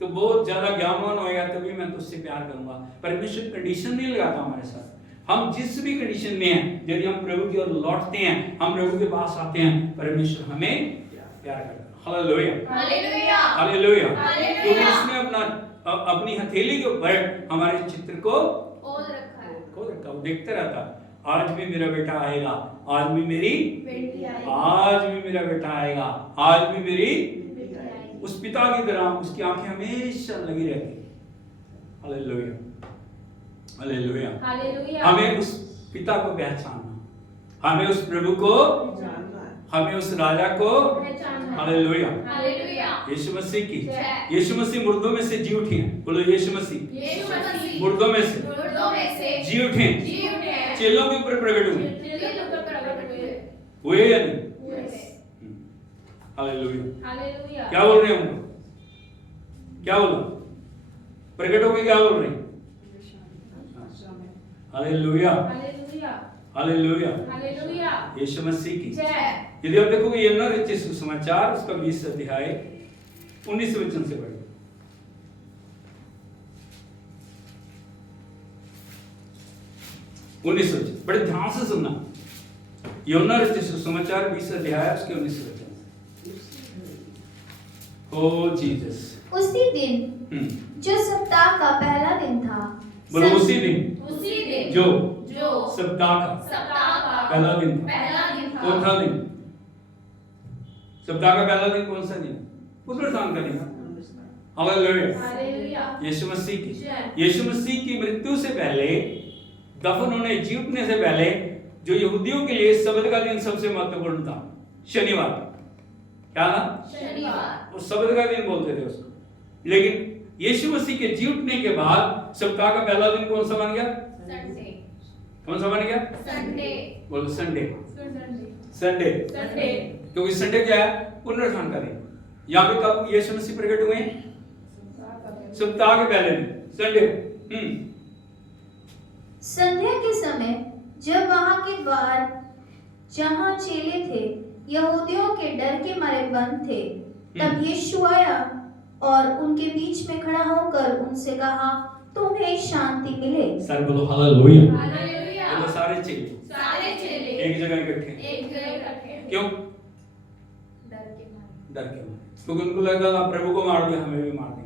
तू बहुत ज्यादा ज्ञानवान होएगा, तभी मैं तुझसे प्यार करूंगा। परमेश्वर कंडीशन नहीं लगाता हमारे साथ। हम जिस भी कंडीशन में हैं, यदि हम प्रभु की ओर लौटते हैं, हम प्रभु के पास आते हैं, परमेश्वर हमें प्यार करता है। Hallelujah, hallelujah, hallelujah. हालेलुया। क्योंकि उसने अपनी हथेली के ऊपर हमारे चित्र को ओढ़ रखा है। खो रखा। वो देखते रहता, आज भी मेरा बेटा आएगा, आज भी मेरी बेटी आएगी, आज भी मेरा बेटा आएगा, आज भी मेरी बेटी आएगी। उस पिता की तरह उसकी आंखें हमेशा लगी रहती। Hallelujah, hallelujah. हालेलुया। हमें उस पिता को पहचानना, हमें उस प्रभु को, हमें उस राजा को। पहचानना। Hallelujah, hallelujah. यीशु मसीह की। जय। यीशु मसीह मुर्दों में से जी उठे हैं। बोलो यीशु मसीह यीशु मसीह मुर्दों में से मुर्दों में से जी उठे, जी उठे हैं। चेलों के ऊपर प्रकट हुए। चेलों के ऊपर प्रकट हुए। हुए या नहीं? हुए। हालेलुया। हालेलुया। क्या बोल रहे हैं उनको? क्या बोला? प्रकट होके क्या बोल रहे हैं? Hallelujah, hallelujah, hallelujah. हालेलुया। यीशु मसीह की। जय। यदि आप देखोगे यूहन्ना रचित सुसमाचार उसका 20 अध्याय 19 वचन से पढ़ो। 19 वचन बड़े ध्यान से सुनना। यूहन्ना रचित सुसमाचार 20 अध्याय उसके 19 वचन। ओ जीसस। उसी दिन जो सप्ताह का पहला दिन था, बोलो उसी दिन उसी दिन जो जो सप्ताह का सप्ताह का पहला दिन था। पहला दिन था। कौन सा दिन? सप्ताह का पहला दिन कौन सा दिन? पुनरुत्थान का दिन। Hallelujah, hallelujah. यीशु मसीह की। जय। यीशु मसीह की मृत्यु से पहले, दफन होने जी उठने से पहले जो यहूदियों के लिए सब्त का दिन सबसे महत्वपूर्ण था, शनिवार। क्या था? शनिवार। वो सब्त का दिन बोलते थे उसको। लेकिन यीशु मसीह के जी उठने के बाद सप्ताह का पहला दिन कौन सा बन गया? संडे। कौन सा बन गया? संडे। बोलो संडे। संडे। संडे। क्योंकि संडे क्या है? पुनरुत्थान का दिन। यहाँ पे कब यीशु मसीह प्रकट हुए? सप्ताह के पहले दिन, संडे। संध्या के समय जब वहां के द्वार जहां चेले थे यहूदियों के डर के मारे बंद थे, तब यीशु आया और उनके बीच में खड़ा होकर उनसे कहा, तुम्हें शांति मिले। सर बोलो हालेलुया। हालेलुया। बोलो सारे चेले सारे चेले एक जगह इकट्ठे। एक जगह इकट्ठे। क्यों? डर के मारे। डर के मारे, क्योंकि उनको लगा था प्रभु को मार दिया, हमें भी मार दिया।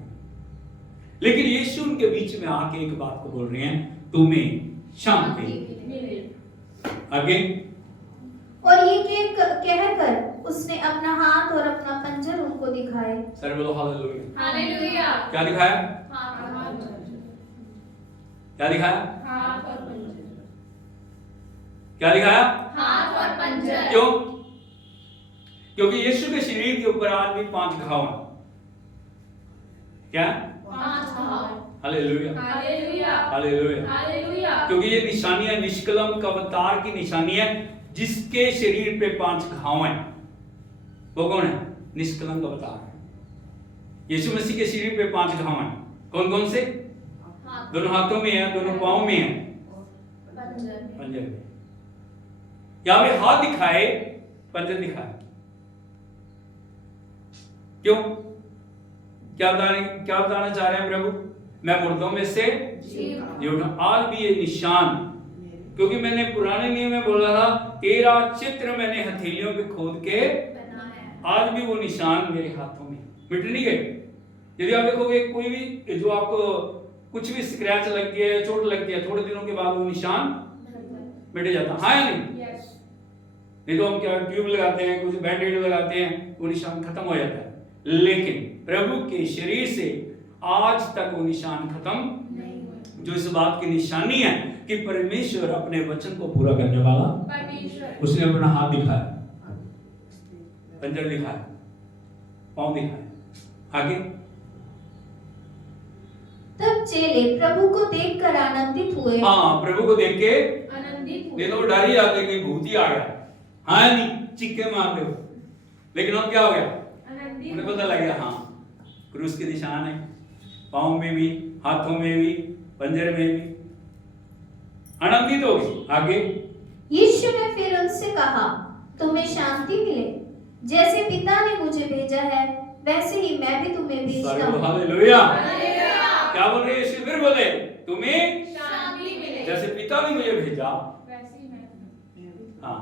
लेकिन यीशु उनके बीच में आके एक बात को बोल रहे हैं, तुम्हें शांति मिले। आगे और ये कहकर उसने अपना हाथ और अपना पंजर उनको दिखाए। सर बोलो हालेलुया। हालेलुया। क्या दिखाया? हाथ क्या दिखाया? और पंजर। क्या दिखाया? हाथ और पंजर। क्यों? क्योंकि यीशु के शरीर के ऊपर आज भी 5 घाव हैं। क्या? 5 घाव। हालेलुया। हालेलुया। हालेलुया। हालेलुया। क्योंकि ये निशानी है, निष्कलंक अवतार की निशानी है, जिसके शरीर पे 5 घाव हैं। वो कौन है? निष्कलंक अवतार। यीशु मसीह के शरीर पे 5 घाव हैं। कौन कौन से? दोनों हाथों में है, दोनों पांव में है, पंजर में। यहां पे हाथ दिखाए, पंजर दिखाए। क्यों? क्या बताना चाह रहे हैं प्रभु? मैं मुर्दों में से जी उठा। आज भी ये निशान, क्योंकि मैंने पुराने नियम में बोला था, तेरा चित्र मैंने हथेलियों पे खोद के बनाया। आज भी वो निशान मेरे हाथों में मिट नहीं गए। यदि आप देखोगे कोई भी जो आपको कुछ भी स्क्रैच लग गया है, चोट लग गया, थोड़े दिनों के बाद वो निशान मिट जाता। हाँ या नहीं? नहीं तो हम क्या ट्यूब लगाते हैं, कुछ बैंडेड लगाते हैं, वो निशान खत्म हो जाता है। लेकिन प्रभु के शरीर से आज तक वो निशान खत्म नहीं हुआ, जो इस बात की निशानी है कि परमेश्वर अपने वचन को पूरा करने वाला परमेश्वर। उसने अपना हाथ दिखाया, पंजर दिखाया, पांव दिखाया। आगे तब चेले प्रभु को देखकर आनंदित हुए। हाँ, प्रभु को देख के आनंदित हुए। नहीं तो डर ही जाते कि भूत ही आ गया। हाँ नहीं, चिक्के मार दो। लेकिन अब क्या हो गया? उन्हें पता लग गया, हाँ क्रूस के निशान है, पाँव में भी, हाथों में भी, पंजर में भी। आनंदित हो गए। आगे यीशु ने फिर उनसे कहा, तुम्हें शांति मिले। जैसे पिता ने मुझे भेजा है वैसे ही मैं भी तुम्हें भेजता हूँ। हालेलुया। हालेलुया। क्या बोल रहे हैं यीशु? फिर बोले, तुम्हें शांति मिले। जैसे पिता ने मुझे भेजा, वैसे ही मैं। हाँ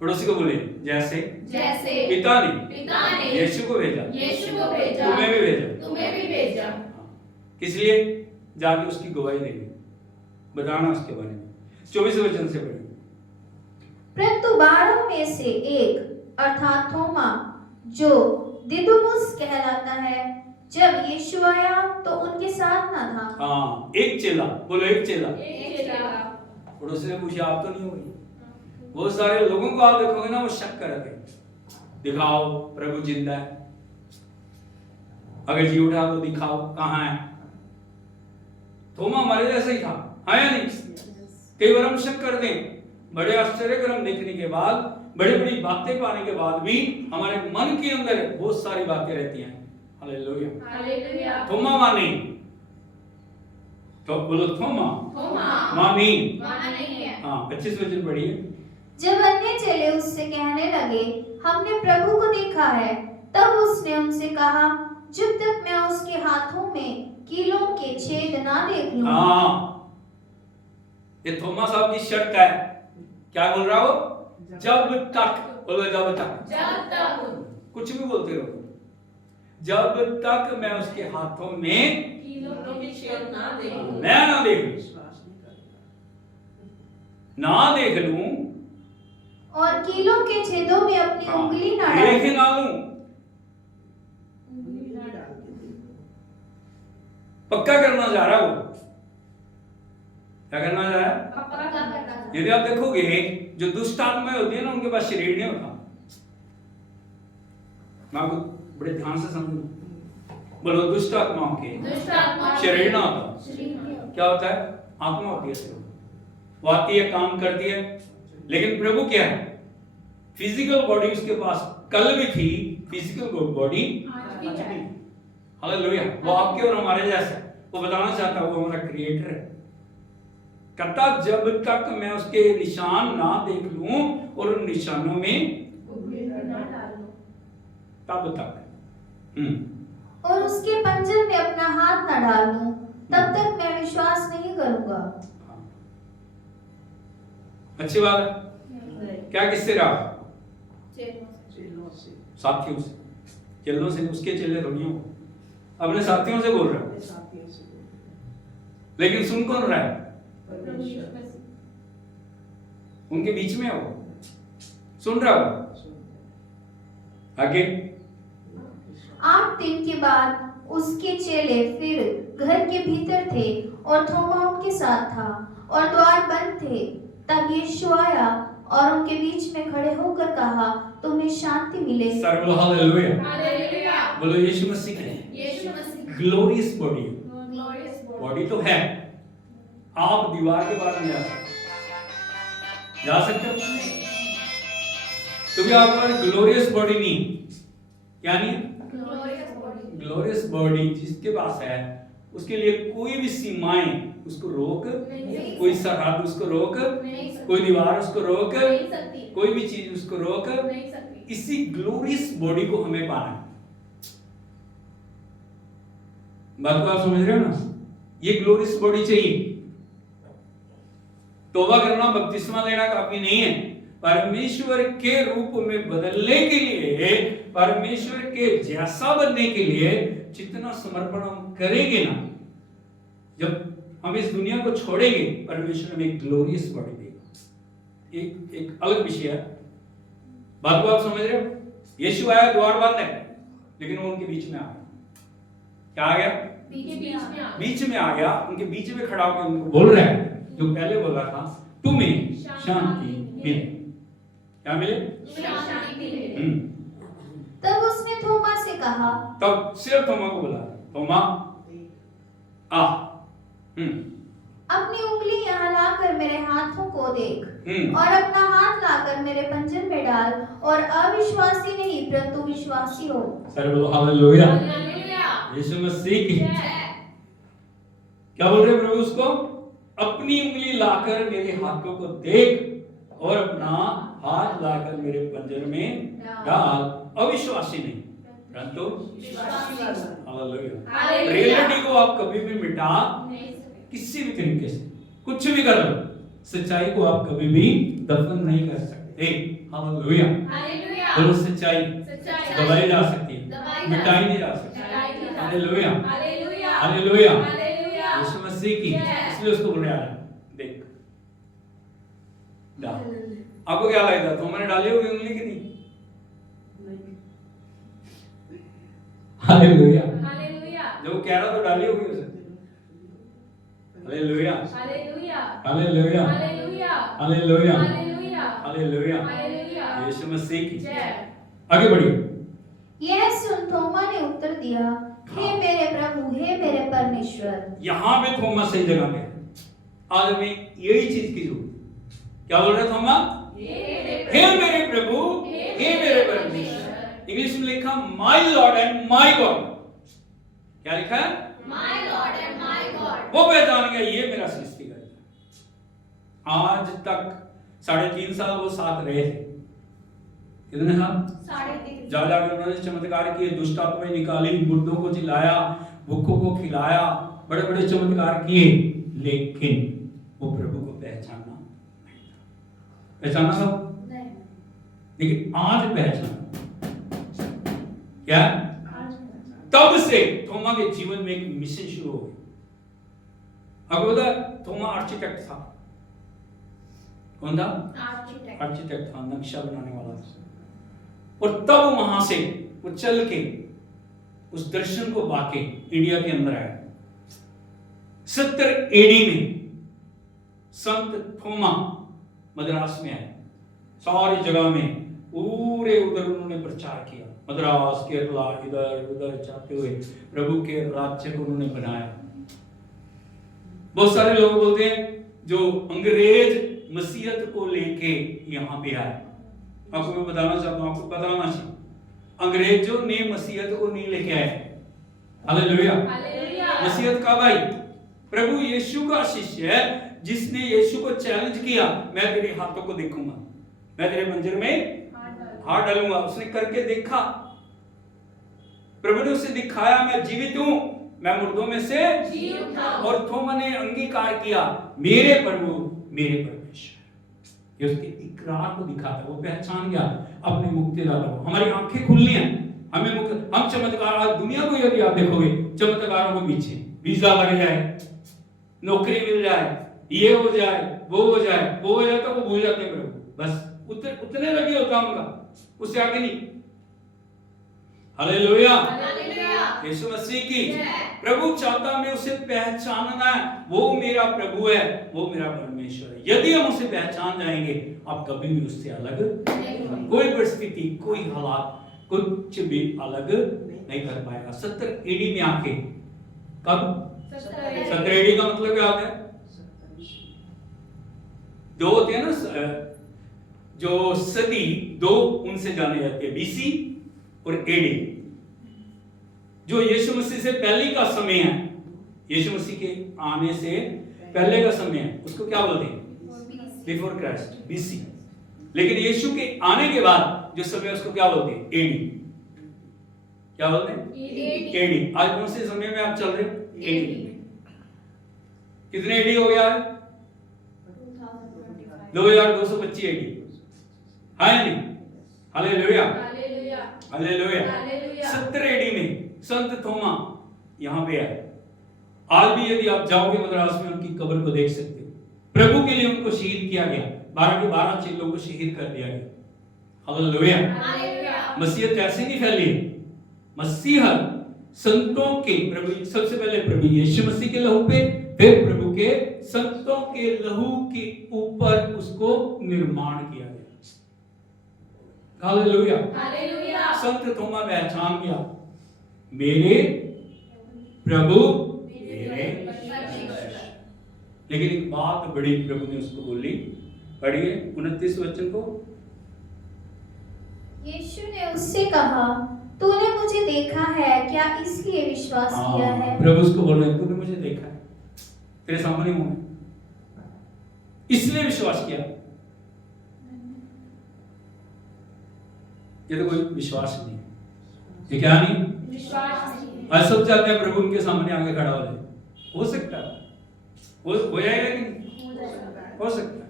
पड़ोसी को बोले, जैसे पिता ने यीशु को भेजा, तुम्हें भी भेजा। किस लिए? जाके उसकी गवाही देंगे, बताना उसके बारे में। 24 वचन से पढ़िए। परंतु 12 में से एक अर्थात थोमा, जो दिदुमुस कहलाता है, जब यीशु आया तो उनके साथ ना था। हाँ, एक चेला, बोलो एक चेला। पड़ोसी ने पूछा, आप तो नहीं होगी? बहुत सारे लोगों को आप देखोगे ना, वो शक करते हैं, दिखाओ प्रभु जिंदा है, अगर जी उठा तो दिखाओ कहां है। थोमा हमारे जैसा ही था, हाँ या नहीं? कई बार हम शक करते हैं, बड़े आश्चर्यक्रम देखने के बाद, बड़ी बड़ी बातें पाने के बाद भी हमारे मन के अंदर बहुत सारी बातें रहती हैं। हालेलुया। थोमा माने, तो बोलो थोमा मानी। हाँ 25 वचन पढ़िए। जब अन्य चेले उससे कहने लगे, हमने प्रभु को देखा है, तब उसने उनसे कहा, जब तक मैं उसके हाथों में कीलों के छेद ना देख लूं। हाँ, ये थोमा साहब की शर्त है। क्या बोल रहा हो? जब तक, बोलो जब तक। कुछ भी बोलते रहो, जब तक मैं उसके हाथों में मैं ना देख लूं और कीलों के छेदों में अपनी उंगली ना देख डालूं। ना लूं, पक्का करना चाह रहा वो। क्या करना चाह रहा है? पक्का करना। यदि आप देखोगे जो दुष्ट आत्माएं होती है ना, उनके पास शरीर नहीं होता। मैं आपको बड़े ध्यान से समझो, बोलो दुष्ट आत्माओं के दुष्ट आत्मा शरीर ना होता, शरीर नहीं होता। क्या होता है? आत्मा होती है सिर्फ। वो आती है, काम करती है, लेकिन प्रभु क्या है? फिजिकल बॉडी उसके पास कल भी थी, फिजिकल बॉडी आज भी है। हालेलुया। वो आपके और हमारे जैसा है। वो बताना चाहता है वो हमारा क्रिएटर है। कहता जब तक मैं उसके निशान ना देख लूं और उन निशानों में ना डालो। तब तक और उसके पंजर में अपना हाथ न डाल लूं, तब तक मैं विश्वास नहीं करूंगा। अच्छी बात है। क्या किससे रहा? साथियों से, चेलों से। उसके चेले थोड़ी हो, अपने साथियों से बोल रहा है। लेकिन सुन कौन रहा है? उनके बीच में हो, सुन रहा हो। आगे 8 दिन के बाद उसके चेले फिर घर के भीतर थे और थोमा उनके साथ था और द्वार बंद थे। तब यीशु आया और उनके बीच में खड़े होकर कहा, तुम्हें शांति मिले। सर बोलो हालेलुया। हालेलुया। बोलो यीशु मसीह की यीशु मसीह ग्लोरियस बॉडी। ग्लोरियस बॉडी तो है, आप दीवार के बाहर नहीं जा सकते हो, क्योंकि आपके पास ग्लोरियस बॉडी नहीं। क्या नहीं? Glorious body. ग्लोरियस बॉडी जिसके पास है, उसके लिए कोई भी सीमाएं उसको रोक, नहीं कोई सरहद उसको रोक, नहीं सकती। कोई दीवार उसको रोक, नहीं सकती। कोई भी चीज उसको रोक नहीं सकती। इसी ग्लोरियस बॉडी को हमें पाना है। बात को आप समझ रहे हो ना? ये ग्लोरियस बॉडी चाहिए। तौबा करना, बपतिस्मा लेना काफी नहीं है। परमेश्वर के रूप में बदलने के लिए, परमेश्वर के जैसा बनने के लिए जितना समर्पण हम करेंगे ना, जब हम इस दुनिया को छोड़ेंगे, परमेश्वर हमें एक ग्लोरियस बॉडी देगा। एक अलग विषय है। बात को आप समझ रहे हो? यीशु आया, द्वार बंद है, लेकिन वो उनके बीच में आ गया। क्या आ गया? बीच में आ गया। उनके बीच में खड़ा होकर उनको बोल रहा है जो पहले बोला था, तुम्हें शांति मिले। क्या मिले? शांति मिले। तब उसने थोमा से कहा, तब सिर्फ थोमा को बोला, थोमा आ, अपनी उंगली यहाँ लाकर मेरे हाथों को देख और अपना हाथ लाकर मेरे पंजर में डाल और अविश्वासी नहीं परंतु विश्वासी हो। सर बोलो हालेलुया। हालेलुया। यीशु मसीह की। जय। क्या बोल रहे हैं प्रभु उसको? अपनी उंगली लाकर मेरे हाथों को देख और अपना हाथ लाकर मेरे पंजर में डाल। अविश्वासी नहीं परंतु हालेलुया। हालेलुया। रियलिटी को आप कभी भी मिटा नहीं सकते। किसी भी तरीके से, कुछ भी कर लो, सच्चाई को आप कभी भी दफन नहीं कर सकते। हालेलुया। हालेलुया। बोलो सच्चाई सच्चाई दबाई जा सकती है, दबाई जा मिटाई नहीं जा सकती। मिटाई नहीं जा हालेलुया। हालेलुया। हालेलुया। हालेलुया। यीशु मसीह की। इसलिए उसको बोल रहा है, देख डाल। आपको क्या लगता है, थोमा ने डाली होगी उंगली की? नहीं। हालेलुया। हालेलुया। जब वो कह रहा तो डाली होगी उसे। Hallelujah. Hallelujah. Hallelujah. Hallelujah. Hallelujah. Hallelujah. Hallelujah. Hallelujah. यीशु मसीह की। जय। आगे बढ़िए। यह सुन थोमा ने उत्तर दिया, हे मेरे प्रभु, हे मेरे परमेश्वर। यहां पे थोमा सही जगह पे है। आज हमें यही चीज की जरूरत है। क्या बोल रहे थोमा? हे मेरे प्रभु, हे मेरे परमेश्वर। इंग्लिश में लिखा my Lord and my God. क्या लिखा है? My Lord and my God. वो पहचान गया, ये मेरा सृष्टिकर्ता। आज तक 3.5 साल वो साथ रहे थे। कितने साल? 3.5 जा जाकर उन्होंने चमत्कार किए, दुष्ट आत्माएं निकाली, मुर्दों को जिलाया, भूखों को खिलाया, बड़े बड़े चमत्कार किए, लेकिन वो प्रभु को पहचाना था। नहीं। लेकिन आज पहचाना। क्या? तब से थोमा के जीवन में एक मिशन शुरू हो गई। आपको पता है, थोमा आर्किटेक्ट था। कौन था? आर्किटेक्ट था, नक्शा बनाने वाला था। और तब वहां से वो चल के उस दर्शन को पाके इंडिया के अंदर आया। 70 एडी में संत थोमा मद्रास में आए, सारी जगह में पूरे उधर उन्होंने प्रचार किया, मद्रास केरला इधर उधर जाते हुए प्रभु के राज्य को उन्होंने बनाया। बहुत सारे लोग बोलते हैं जो अंग्रेज मसीहत को लेके यहाँ पे आए। आपको मैं बताना चाहता हूँ, आपको बताना चाहिए, अंग्रेजों ने मसीहत को नहीं लेके आए। हालेलुया। मसीहत कब आई? प्रभु यीशु का शिष्य है जिसने यीशु को चैलेंज किया, मैं तेरे हाथों को देखूंगा, मैं तेरे मंजर में हाथ डालूंगा। उसने करके देखा, प्रभु ने उसे दिखाया, मैं जीवित हूं, मैं मुर्दों में से जी उठा। और थोमा ने अंगीकार किया, मेरे प्रभु मेरे परमेश्वर। ये उसके इकरार को दिखाता, वो पहचान गया अपने मुक्तिदाता को। हमारी आंखें खुलनी है, हम चमत्कार, आज दुनिया को यदि आप देखोगे चमत्कारों के पीछे, वीजा लग जाए, नौकरी मिल जाए, ये हो जाए, वो हो जाए, वो हो जाए, तो वो भूल जाते हैं प्रभु, बस उतने लगे होता उनका, उससे आगे नहीं। हालेलुया, यीशु मसीह की। प्रभु चाहता मैं उसे पहचानना है, वो मेरा प्रभु है, वो मेरा परमेश्वर है। यदि हम उसे पहचान जाएंगे, आप कभी भी उससे अलग कोई परिस्थिति, कोई हालात, कुछ भी अलग नहीं कर पाएगा। 70 एडी में आके, कब 70 एडी का मतलब क्या होता है? दो होते हैं ना, जो सदी दो उनसे जाने जाते हैं, बीसी और एडी। जो यीशु मसीह से पहले का समय है, यीशु मसीह के आने से पहले का समय है, उसको क्या बोलते हैं? Before Christ, BC. लेकिन यीशु के आने के बाद जो समय, उसको क्या बोलते हैं? एडी। क्या बोलते हैं? एडी। आज कौन से समय में आप चल रहे हो? एडी। कितने एडी हो गया है? 2225 एडी। है नहीं? Hallelujah, hallelujah. 70 एडी में संत थोमा यहां पे आए। आज भी यदि आप जाओगे मद्रास में, उनकी कब्र को देख सकते हो। प्रभु के लिए उनको शहीद किया गया, 12 के 12 चेलों को शहीद कर दिया गया। हालेलुया। मसीहत ऐसे नहीं फैली, मसीहत संतों के, प्रभु सबसे पहले प्रभु यीशु मसीह के लहू पे, फिर प्रभु के संतों के लहू के ऊपर उसको निर्माण किया गया। Hallelujah, hallelujah. संत थोमा पहचान गया, मेरे प्रभु मेरे परमेश्वर। लेकिन एक बात बड़ी प्रभु ने उसको बोली, पढ़िए 29 वचन को। यीशु ने उससे कहा, तूने मुझे देखा है, क्या इसलिए विश्वास किया है? प्रभु उसको बोल रहे हैं, तूने मुझे देखा है, तेरे सामने हूं, इसलिए विश्वास किया। ये तो कोई विश्वास नहीं है, ये क्या नहीं? विश्वास नहीं। आज सब चाहते हैं प्रभु उनके सामने आगे खड़ा हो जाए। हो सकता है, हो जाएगा कि नहीं? हो सकता है,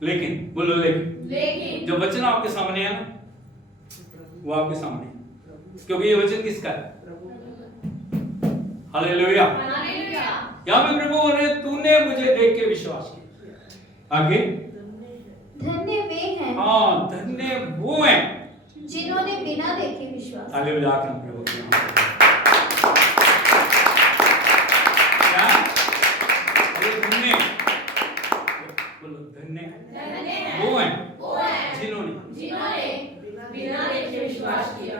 लेकिन बोलो लेकिन जो वचन आपके सामने है ना, वो आपके सामने है, क्योंकि ये वचन किसका है? हालेलुया। यहाँ पे प्रभु बोल रहे, तूने मुझे देख के विश्वास किया। आगे, धन्य वे हैं, हाँ धन्य वो हैं जिन्होंने बिना देखे विश्वास। हालेलुया प्रभु के नाम पे। क्या? अरे धन्य, बोलो धन्य वो हैं जिन्होंने बिना देखे विश्वास किया।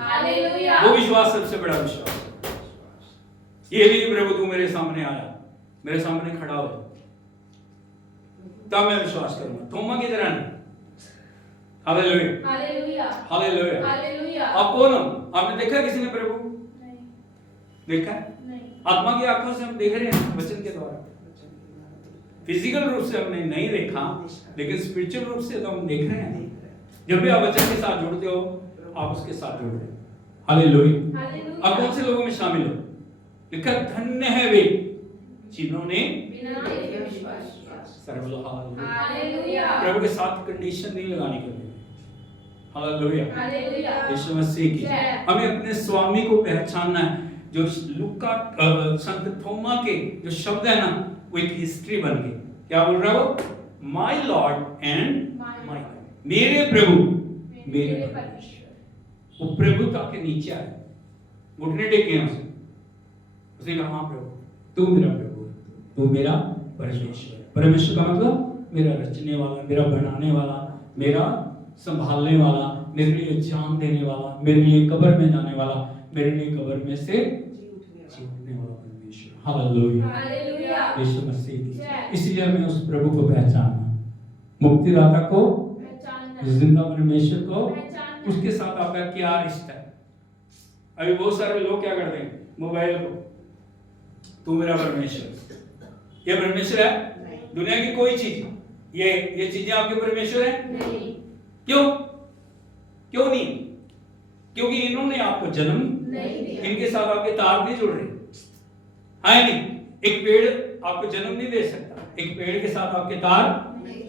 हालेलुया। वो विश्वास सबसे बड़ा विश्वास है। ये नहीं प्रभु तू मेरे सामने आया, मेरे सामने खड़ा हो, तब मैं विश्वास करूंगा। थोमा की तरह नहीं। Hallelujah, hallelujah, hallelujah, hallelujah. आप कौन हो? आपने देखा किसी ने प्रभु? नहीं। देखा? नहीं। आत्मा की आंखों से हम देख रहे हैं, वचन के द्वारा। फिजिकल रूप से हमने नहीं देखा, लेकिन स्पिरिचुअल रूप से तो हम देख रहे हैं। जब भी आप वचन के साथ जुड़ते हो, आप उसके साथ जुड़ रहे हो। Hallelujah, hallelujah. आप कौन से लोगों में शामिल हो? लिखा धन्य है वे जिन्होंने बिना देखे विश्वास किया। हालेलुया। प्रभु के साथ कंडीशन नहीं लगानी कभी। Hallelujah, hallelujah. यीशु मसीह की। हमें अपने स्वामी को पहचानना है। जो लूका संत थोमा के जो शब्द है ना, वो एक हिस्ट्री बन गई। क्या बोल रहा है वो? My Lord and my God, मेरे प्रभु मेरे परमेश्वर। वो प्रभुता के नीचे आए, घुटने टेके हैं उसने कहा हाँ प्रभु तू मेरा प्रभु। तू मेरा परमेश्वर। परमेश्वर का मतलब मेरा रचने वाला, मेरा बनाने वाला, मेरा संभालने वाला, मेरे लिए जान देने वाला, मेरे लिए कब्र में जाने वाला, मेरे लिए कब्र में से जी उठने वाला परमेश्वर। Hallelujah, hallelujah. यीशु मसीह की। जय। इसलिए हमें उस प्रभु को पहचानना, मुक्तिदाता को, पहचानना, जिंदा परमेश्वर को, पहचानना। उसके साथ आपका क्या रिश्ता है। अभी बहुत सारे लोग क्या करते हैं, मोबाइल को तू मेरा परमेश्वर, ये परमेश्वर है? दुनिया की कोई चीज, ये चीजें आपके परमेश्वर है? नहीं, क्यों? क्यों नहीं? क्योंकि इन्होंने आपको जन्म नहीं दिया। इनके साथ आपके तार नहीं जुड़ रहे, है नहीं? एक पेड़ आपको जन्म नहीं दे सकता, एक पेड़ के साथ आपके तार,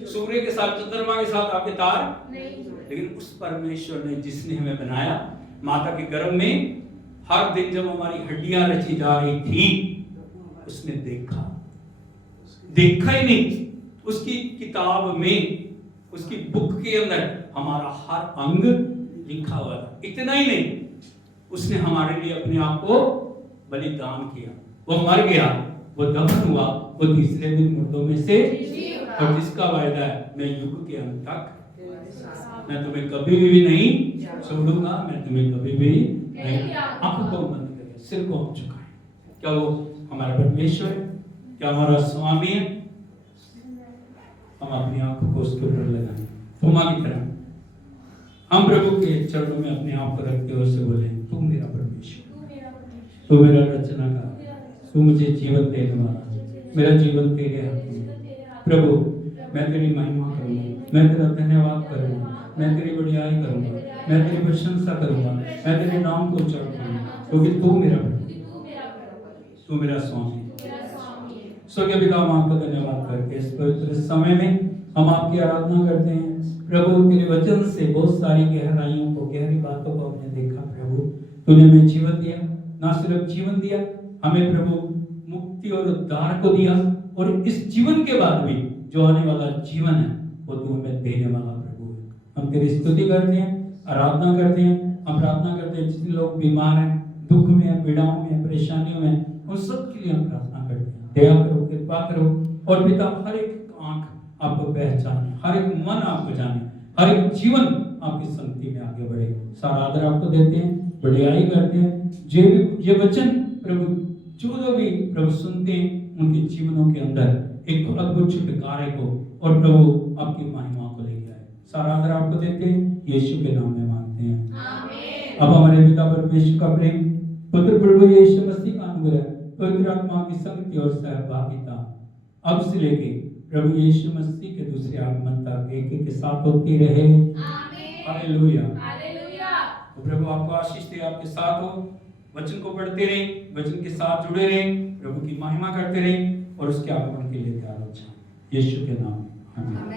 सूर्य के साथ, चंद्रमा के साथ आपके तार नहीं, लेकिन उस परमेश्वर ने, जिसने हमें बनाया माता के गर्भ में, हर दिन जब हमारी हड्डियां रची जा रही थी, उसने देखा ही नहीं, उसकी किताब में, उसकी बुक के अंदर हमारा हर अंग लिखा हुआ था। इतना ही नहीं, उसने हमारे लिए अपने आप को बलिदान किया, वो मर गया, वो दफन हुआ, वो तीसरे दिन मुर्दों में से, और जिसका वायदा है, मैं युग के अंत तक मैं तुम्हें कभी भी नहीं छोड़ूंगा, मैं तुम्हें कभी भी नहीं। आंखों को बंद करें, सिर को हम झुकाएं। क्या वो हमारा परमेश्वर है? क्या हमारा स्वामी है? हम अपनी आंखों को उसके ऊपर लगाएं, थोमा की तरह हम प्रभु के चरणों में अपने आप को रखते हुए उससे बोले, तू मेरा परमेश्वर, तू मेरा परमेश्वर, तू मेरा रचना का, तू मेरा रचना, तू मुझे जीवन देने वाला, मेरा जीवन तेरे हाथ में। तेरे हाथ में। प्रभु मैं तेरी महिमा करूंगा, मैं तेरा धन्यवाद करूंगा, मैं तेरी बड़ाई करूंगा, मैं तेरी प्रशंसा करूंगा, मैं तेरे नाम को उच्चारूंगा, क्योंकि तू मेरा प्रभु, तू मेरा परमेश्वर, तू मेरा स्वामी। तू मेरा स्वामी है। स्वर्गीय पिता, हम आपका धन्यवाद करते हैं इस पवित्र समय में हम आपकी आराधना करते हैं। प्रभु तेरे वचन से बहुत सारी गहराइयों को, गहरी बातों को हमने देखा। प्रभु तूने हमें जीवन दिया, ना सिर्फ जीवन दिया, हमें प्रभु मुक्ति और उद्धार को दिया, और इस जीवन के बाद भी जो आने वाला जीवन है वो तू हमें देने वाला प्रभु है। हम तेरी स्तुति करते हैं, आराधना करते हैं। हम प्रार्थना करते हैं जितने लोग बीमार हैं, दुख में हैं, पीड़ाओं में, परेशानियों में, उन सब के लिए हम प्रार्थना करते हैं। दया करो, कृपा करो, और पिता हर एक आंख आपको पहचाने, हर एक मन आपको जाने, हर एक जीवन आपकी संगति में आगे बढ़े। सारा आदर आपको देते हैं, बढ़ियाई करते हैं। ये वचन प्रभु जो भी प्रभु सुनते हैं उनके जीवनों के अंदर एक अद्भुत छुटकारे को और प्रभु आपकी महिमा को लेके आए। सारा आदर आपको देते हैं, यीशु के नाम में मांगते हैं, आमीन। अब हमारे पिता परमेश्वर का प्रेम, पुत्र प्रभु यीशु मसीह का अनुग्रह, पवित्र आत्मा की संगति और सहभागिता अब से लेके प्रभु यीशु मसीह के दूसरे आगमन तक एक के साथ होती रहे। आमीन। हालेलुया। हालेलुया। तो प्रभु आपको आशीष दे, आपके साथ हो। वचन को पढ़ते रहें, वचन के साथ जुड़े रहें, प्रभु की महिमा करते रहें, और उसके आगमन के लिए तैयार हो जाएं। यीशु के नाम में आमीन।